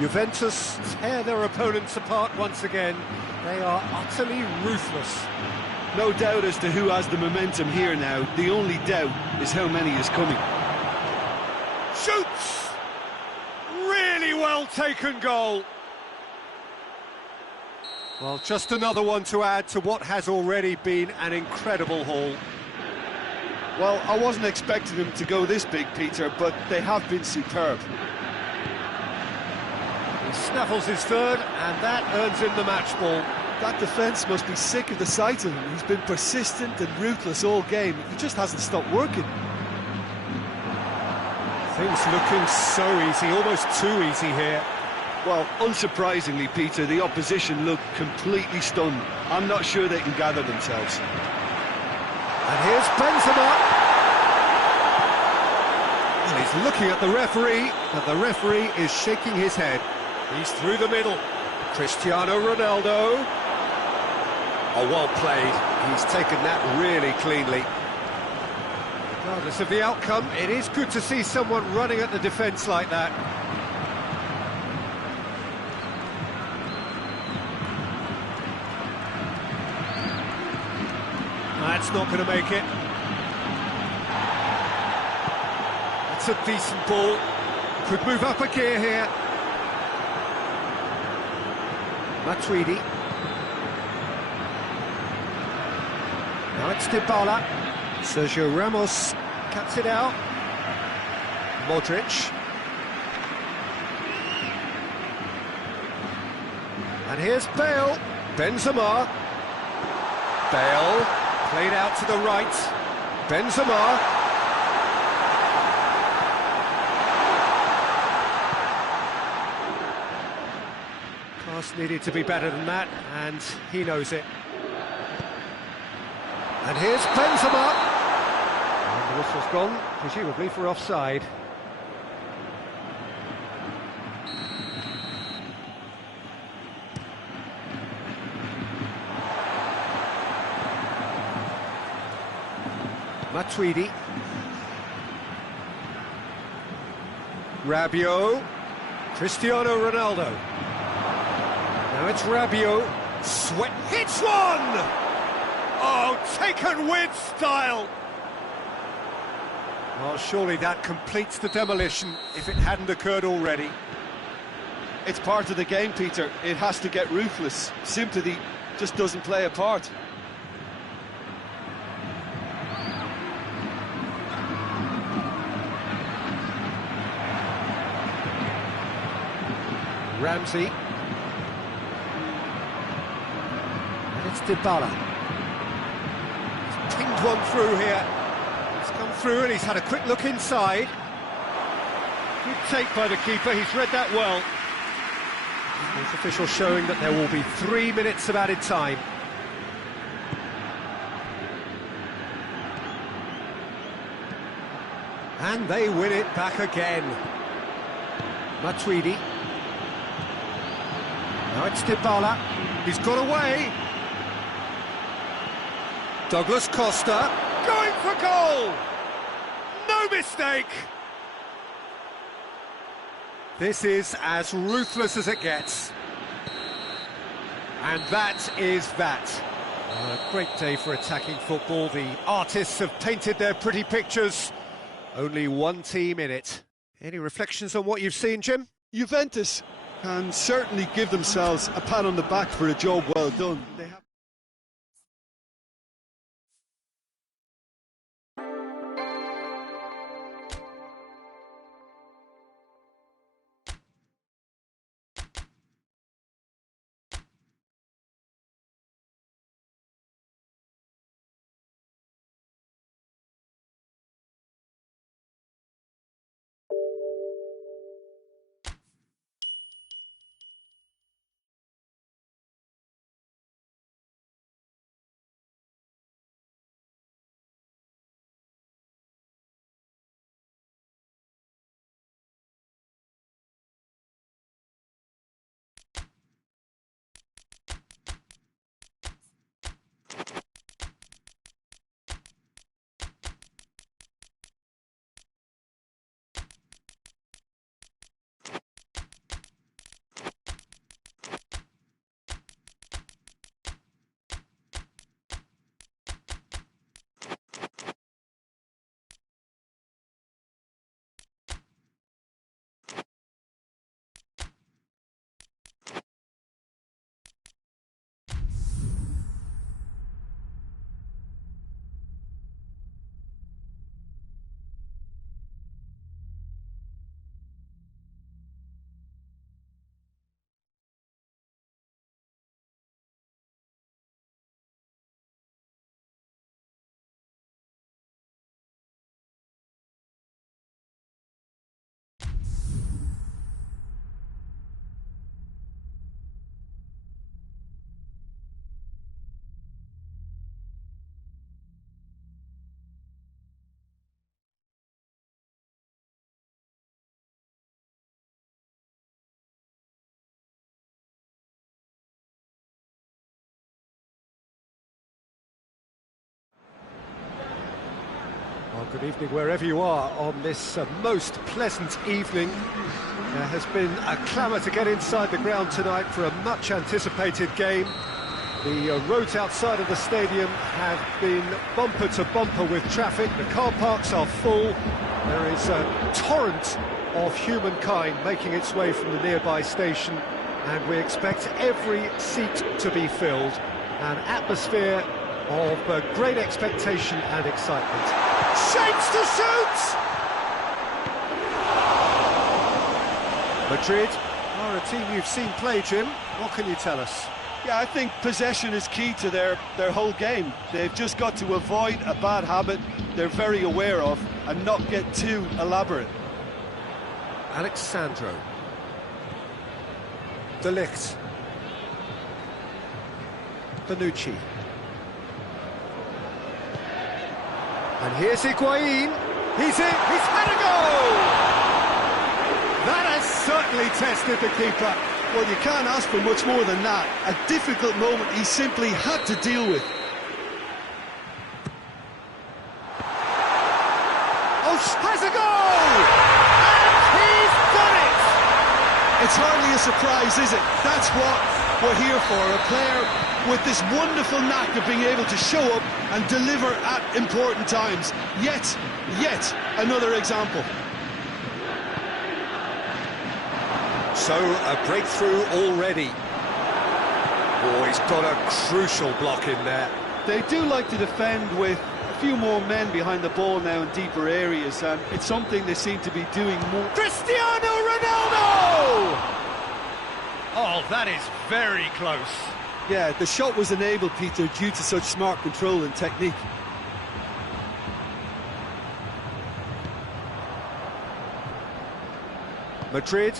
Juventus tear their opponents apart once again. They are utterly ruthless. No doubt as to who has the momentum here now. The only doubt is how many is coming. Shoots! Really well taken goal. Well, just another one to add to what has already been an incredible haul. Well, I wasn't expecting them to go this big, Peter, but they have been superb. He snaffles his third, and that earns him the match ball. That defence must be sick of the sight of him. He's been persistent and ruthless all game. He just hasn't stopped working. Things looking so easy, almost too easy here. Well, unsurprisingly, Peter, the opposition look completely stunned. I'm not sure they can gather themselves. And here's Benzema. And he's looking at the referee, but the referee is shaking his head. He's through the middle. Cristiano Ronaldo. Oh, well played. He's taken that really cleanly. Regardless of the outcome, it is good to see someone running at the defence like that. That's not going to make it. That's a decent ball. Could move up a gear here. Matuidi. Now it's Dybala. Sergio Ramos cuts it out. Modric. And here's Bale. Benzema. Bale. Played out to the right. Benzema. Pass needed to be better than that, and he knows it. And here's Benzema. And the whistle's gone, presumably for offside. Matuidi. Rabiot. Cristiano Ronaldo. Now it's Rabiot. Sweat hits one! Oh, taken with style! Well, surely that completes the demolition if it hadn't occurred already. It's part of the game, Peter. It has to get ruthless. Sympathy just doesn't play a part. Ramsey. And it's Dybala. He's pinged one through here. He's come through and he's had a quick look inside. Good take by the keeper, he's read that well. Sports official showing that there will be 3 minutes of added time. And they win it back again. Matuidi. Now it's Dybala. He's got away. Douglas Costa. Going for goal! No mistake! This is as ruthless as it gets. And that is that. A great day for attacking football. The artists have painted their pretty pictures. Only one team in it. Any reflections on what you've seen, Jim? Juventus can certainly give themselves a pat on the back for a job well done. They have Well, good evening wherever you are on this most pleasant evening. There has been a clamour to get inside the ground tonight for a much anticipated game. The roads outside of the stadium have been bumper to bumper with traffic. The car parks are full. There is a torrent of humankind making its way from the nearby station, and we expect every seat to be filled. An atmosphere of great expectation and excitement. Shapes to shoot! Madrid are a team you've seen play, Jim. What can you tell us? Yeah, I think possession is key to their whole game. They've just got to avoid a bad habit they're very aware of and not get too elaborate. Alexandro. De Ligt. Bonucci. And here's Higuain. He's in. He's had a goal! That has certainly tested the keeper. Well, you can't ask for much more than that. A difficult moment he simply had to deal with. Oh, has a goal! And he's done it! It's hardly a surprise, is it? That's what we're here for. A player with this wonderful knack of being able to show up and deliver at important times. Yet another example. So, a breakthrough already. Oh, he's got a crucial block in there. They do like to defend with a few more men behind the ball now in deeper areas, and it's something they seem to be doing more. Cristiano Ronaldo! Oh, that is very close. Yeah, the shot was enabled, Peter, due to such smart control and technique. Madrid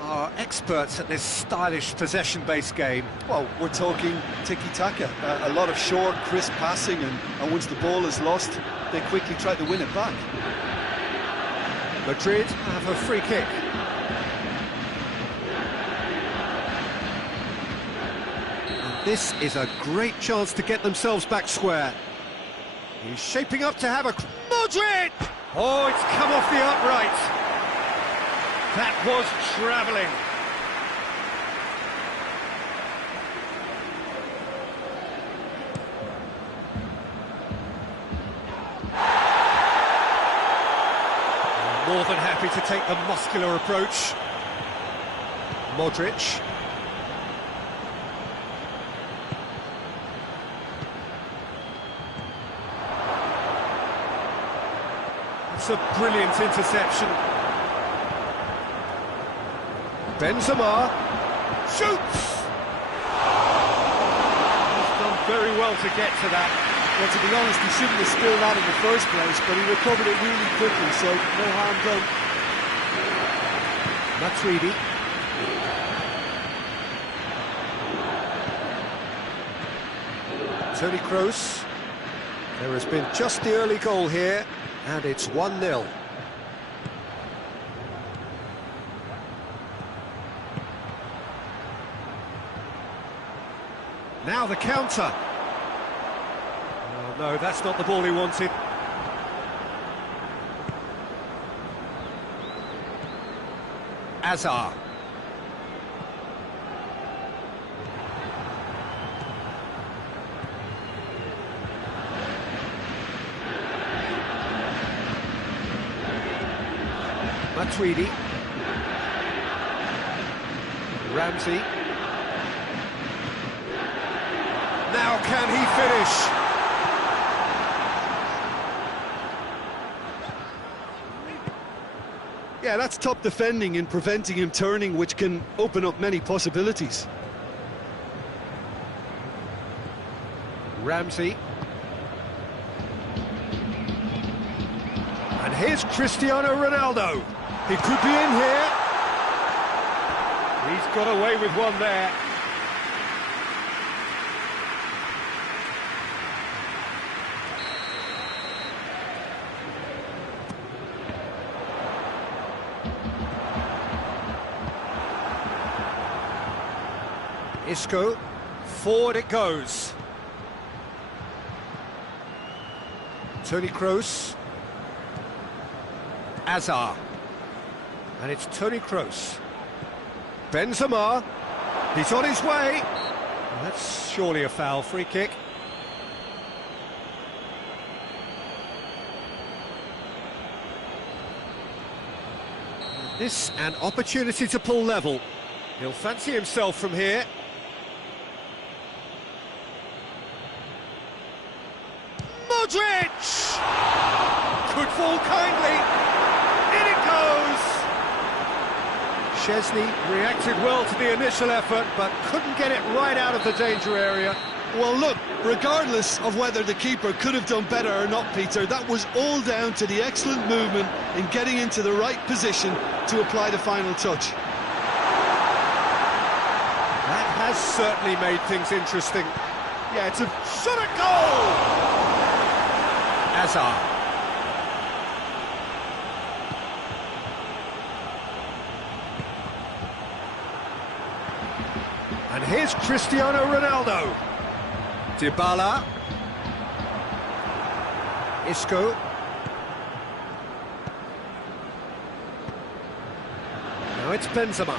are experts at this stylish possession-based game. Well, we're talking tiki-taka, a lot of short, crisp passing, and once the ball is lost, they quickly try to win it back. Madrid have a free kick. And this is a great chance to get themselves back square. He's shaping up to have a... Modric! Oh, it's come off the upright. That was travelling. More than happy to take the muscular approach. Modric. It's a brilliant interception. Benzema shoots! He's done very well to get to that. Well, to be honest, he shouldn't have spilled that in the first place, but he recovered it really quickly, so no harm done. Matuidi. Toni Kroos. There has been just the early goal here, and it's 1-0. Now the counter. Oh, no, that's not the ball he wanted. Azar. Matuidi. Ramsey. Now can he finish? Yeah, that's top defending and preventing him turning, which can open up many possibilities. Ramsey. And here's Cristiano Ronaldo. He could be in here. He's got away with one there. Isco, forward it goes. Toni Kroos. Azar. And it's Toni Kroos. Benzema. He's on his way. Well, that's surely a foul. Free kick. This an opportunity to pull level. He'll fancy himself from here. Modric! Could fall kindly. In it goes! Szczesny reacted well to the initial effort, but couldn't get it right out of the danger area. Well, look, regardless of whether the keeper could have done better or not, Peter, that was all down to the excellent movement in getting into the right position to apply the final touch. That has certainly made things interesting. Yeah, it's a shot at goal! Azar. And here's Cristiano Ronaldo. Dybala. Isco. Now it's Benzema.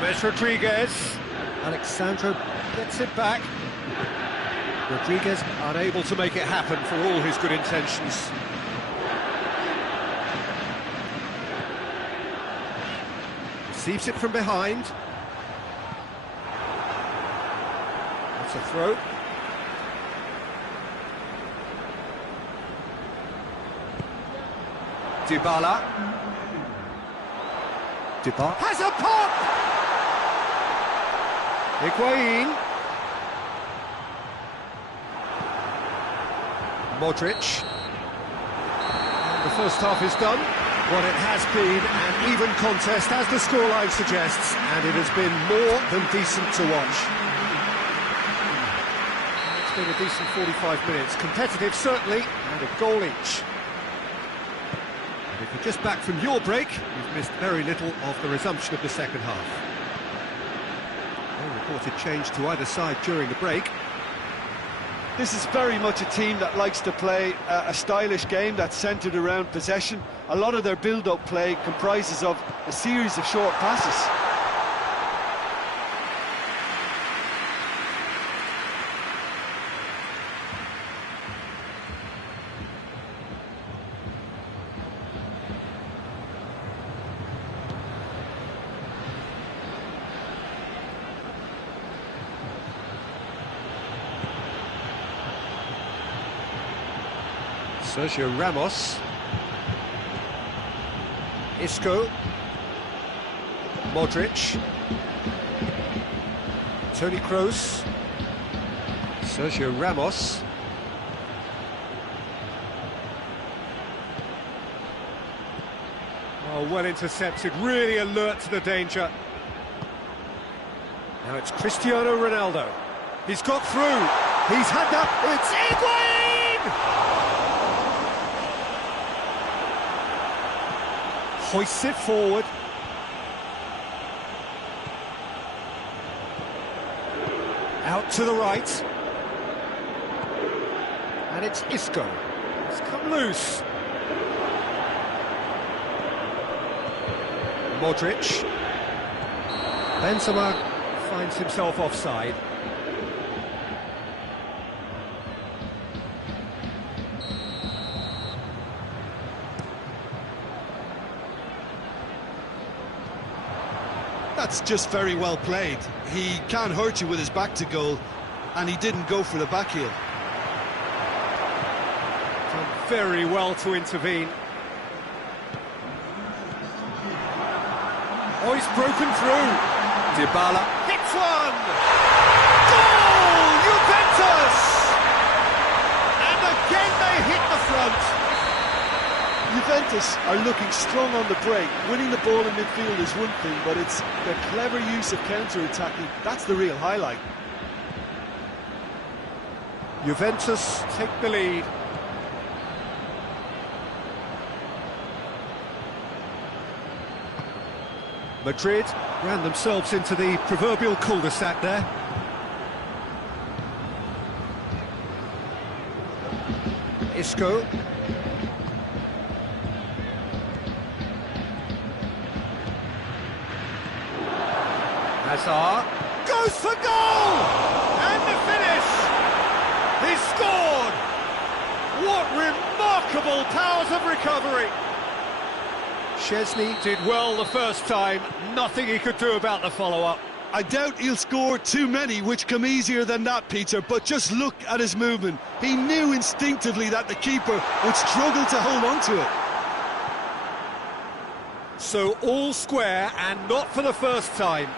James Rodriguez. Alexandro gets it back. Rodriguez unable to make it happen for all his good intentions. Receives it from behind. That's a throw. Dybala. Dybala has a pop! Higuain. Modric. And the first half is done. Well, it has been an even contest, as the scoreline suggests, and it has been more than decent to watch. It's been a decent 45 minutes. Competitive, certainly, and a goal each. And if you're just back from your break, you've missed very little of the resumption of the second half. No reported change to either side during the break. This is very much a team that likes to play a stylish game that's centred around possession. A lot of their build-up play comprises of a series of short passes. Sergio Ramos. Isco. Modric. Toni Kroos. Sergio Ramos. Oh, well intercepted, really alert to the danger. Now it's Cristiano Ronaldo. He's got through. He's had that. It's Higuain! Hoists it forward. Out to the right. And it's Isco. It's come loose. Modric. Benzema finds himself offside. That's just very well played. He can't hurt you with his back to goal, and he didn't go for the back heel. Done very well to intervene. Oh, he's broken through. Dybala hits one! Goal! Juventus! And again they hit the front. Juventus are looking strong on the break. Winning the ball in midfield is one thing, but it's the clever use of counter-attacking. That's the real highlight. Juventus take the lead. Madrid ran themselves into the proverbial cul-de-sac there. Hazard goes for goal! And the finish! He's scored! What remarkable powers of recovery! Szczesny did well the first time, nothing he could do about the follow-up. I doubt he'll score too many which come easier than that, Peter, but just look at his movement. He knew instinctively that the keeper would struggle to hold on to it. So all square, and not for the first time.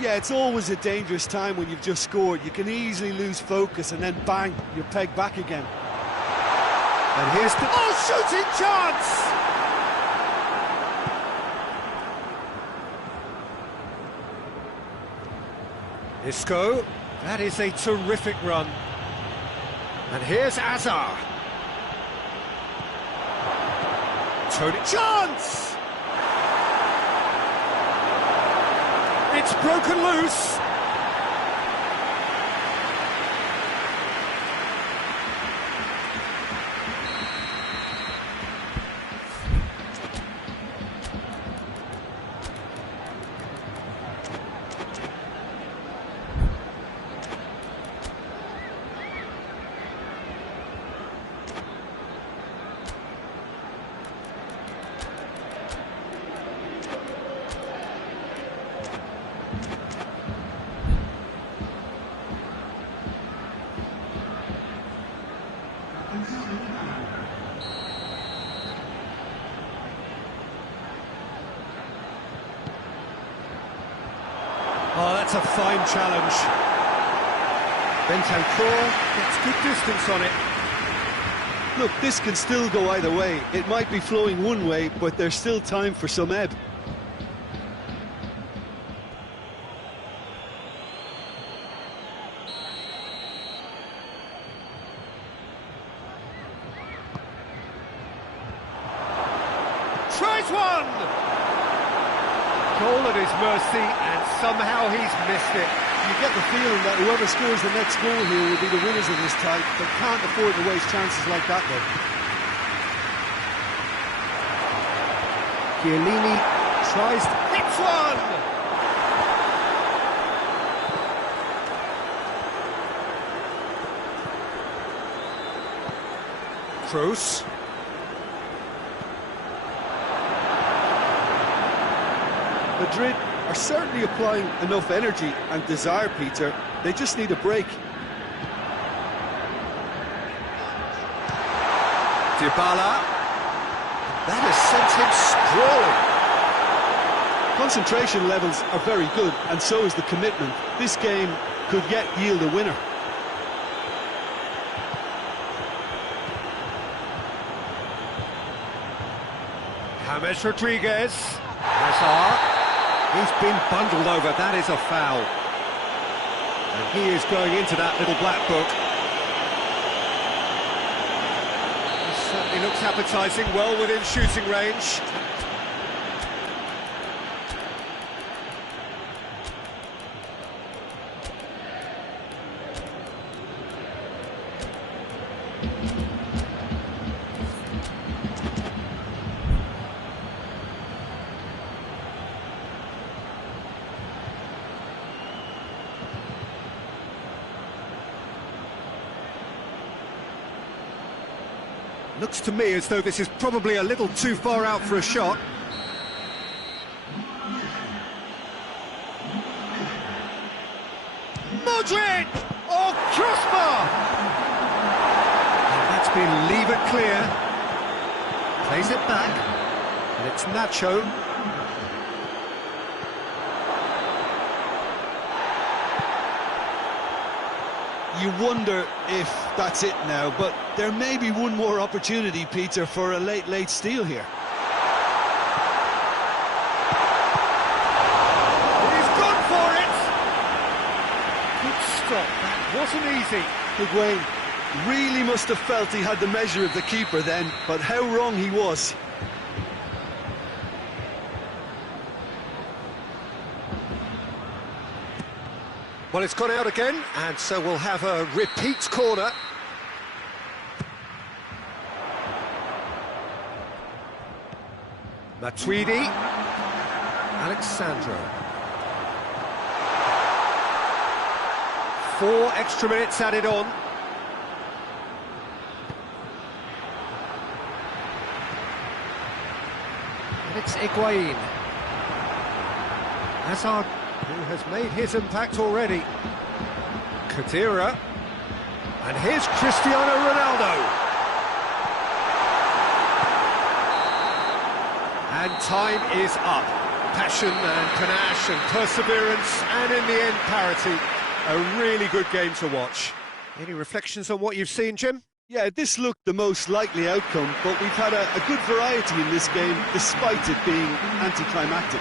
Yeah, it's always a dangerous time when you've just scored. You can easily lose focus and then bang, you're pegged back again. And here's the... Oh, shooting chance! Isco, that is a terrific run. And here's Hazard. Tony, chance! It's broken loose. Oh, that's a fine challenge. Bentancur gets good distance on it. Look, this can still go either way. It might be flowing one way, but there's still time for some ebb. Tries one! Goal at his mercy, and somehow he's missed it. You get the feeling that whoever scores the next goal here will be the winners of this tie. They can't afford to waste chances like that, though. Chiellini tries, hits one! Kroos. Madrid are certainly applying enough energy and desire, Peter. They just need a break. Dybala. That has sent him sprawling. Concentration levels are very good, and so is the commitment. This game could yet yield a winner. James Rodriguez. Hazard. He's been bundled over, that is a foul. And he is going into that little black book. He certainly looks appetising, well within shooting range. Looks to me as though this is probably a little too far out for a shot. Modric! Oh, crossbar! And that's been lever clear. Plays it back. And it's Nacho. You wonder if that's it now, but there may be one more opportunity, Peter, for a late steal here. He's gone for it! Good stop, that wasn't easy. Higuain really must have felt he had the measure of the keeper then, but how wrong he was. Well, it's gone out again, and so we'll have a repeat corner. Matuidi. Alexandro. 4 extra minutes added on. And it's Higuain. Hazard, who has made his impact already. Khedira. And here's Cristiano Ronaldo. And time is up. Passion and panache and perseverance, and in the end, parity. A really good game to watch. Any reflections on what you've seen, Jim? Yeah, this looked the most likely outcome, but we've had a good variety in this game, despite it being anticlimactic.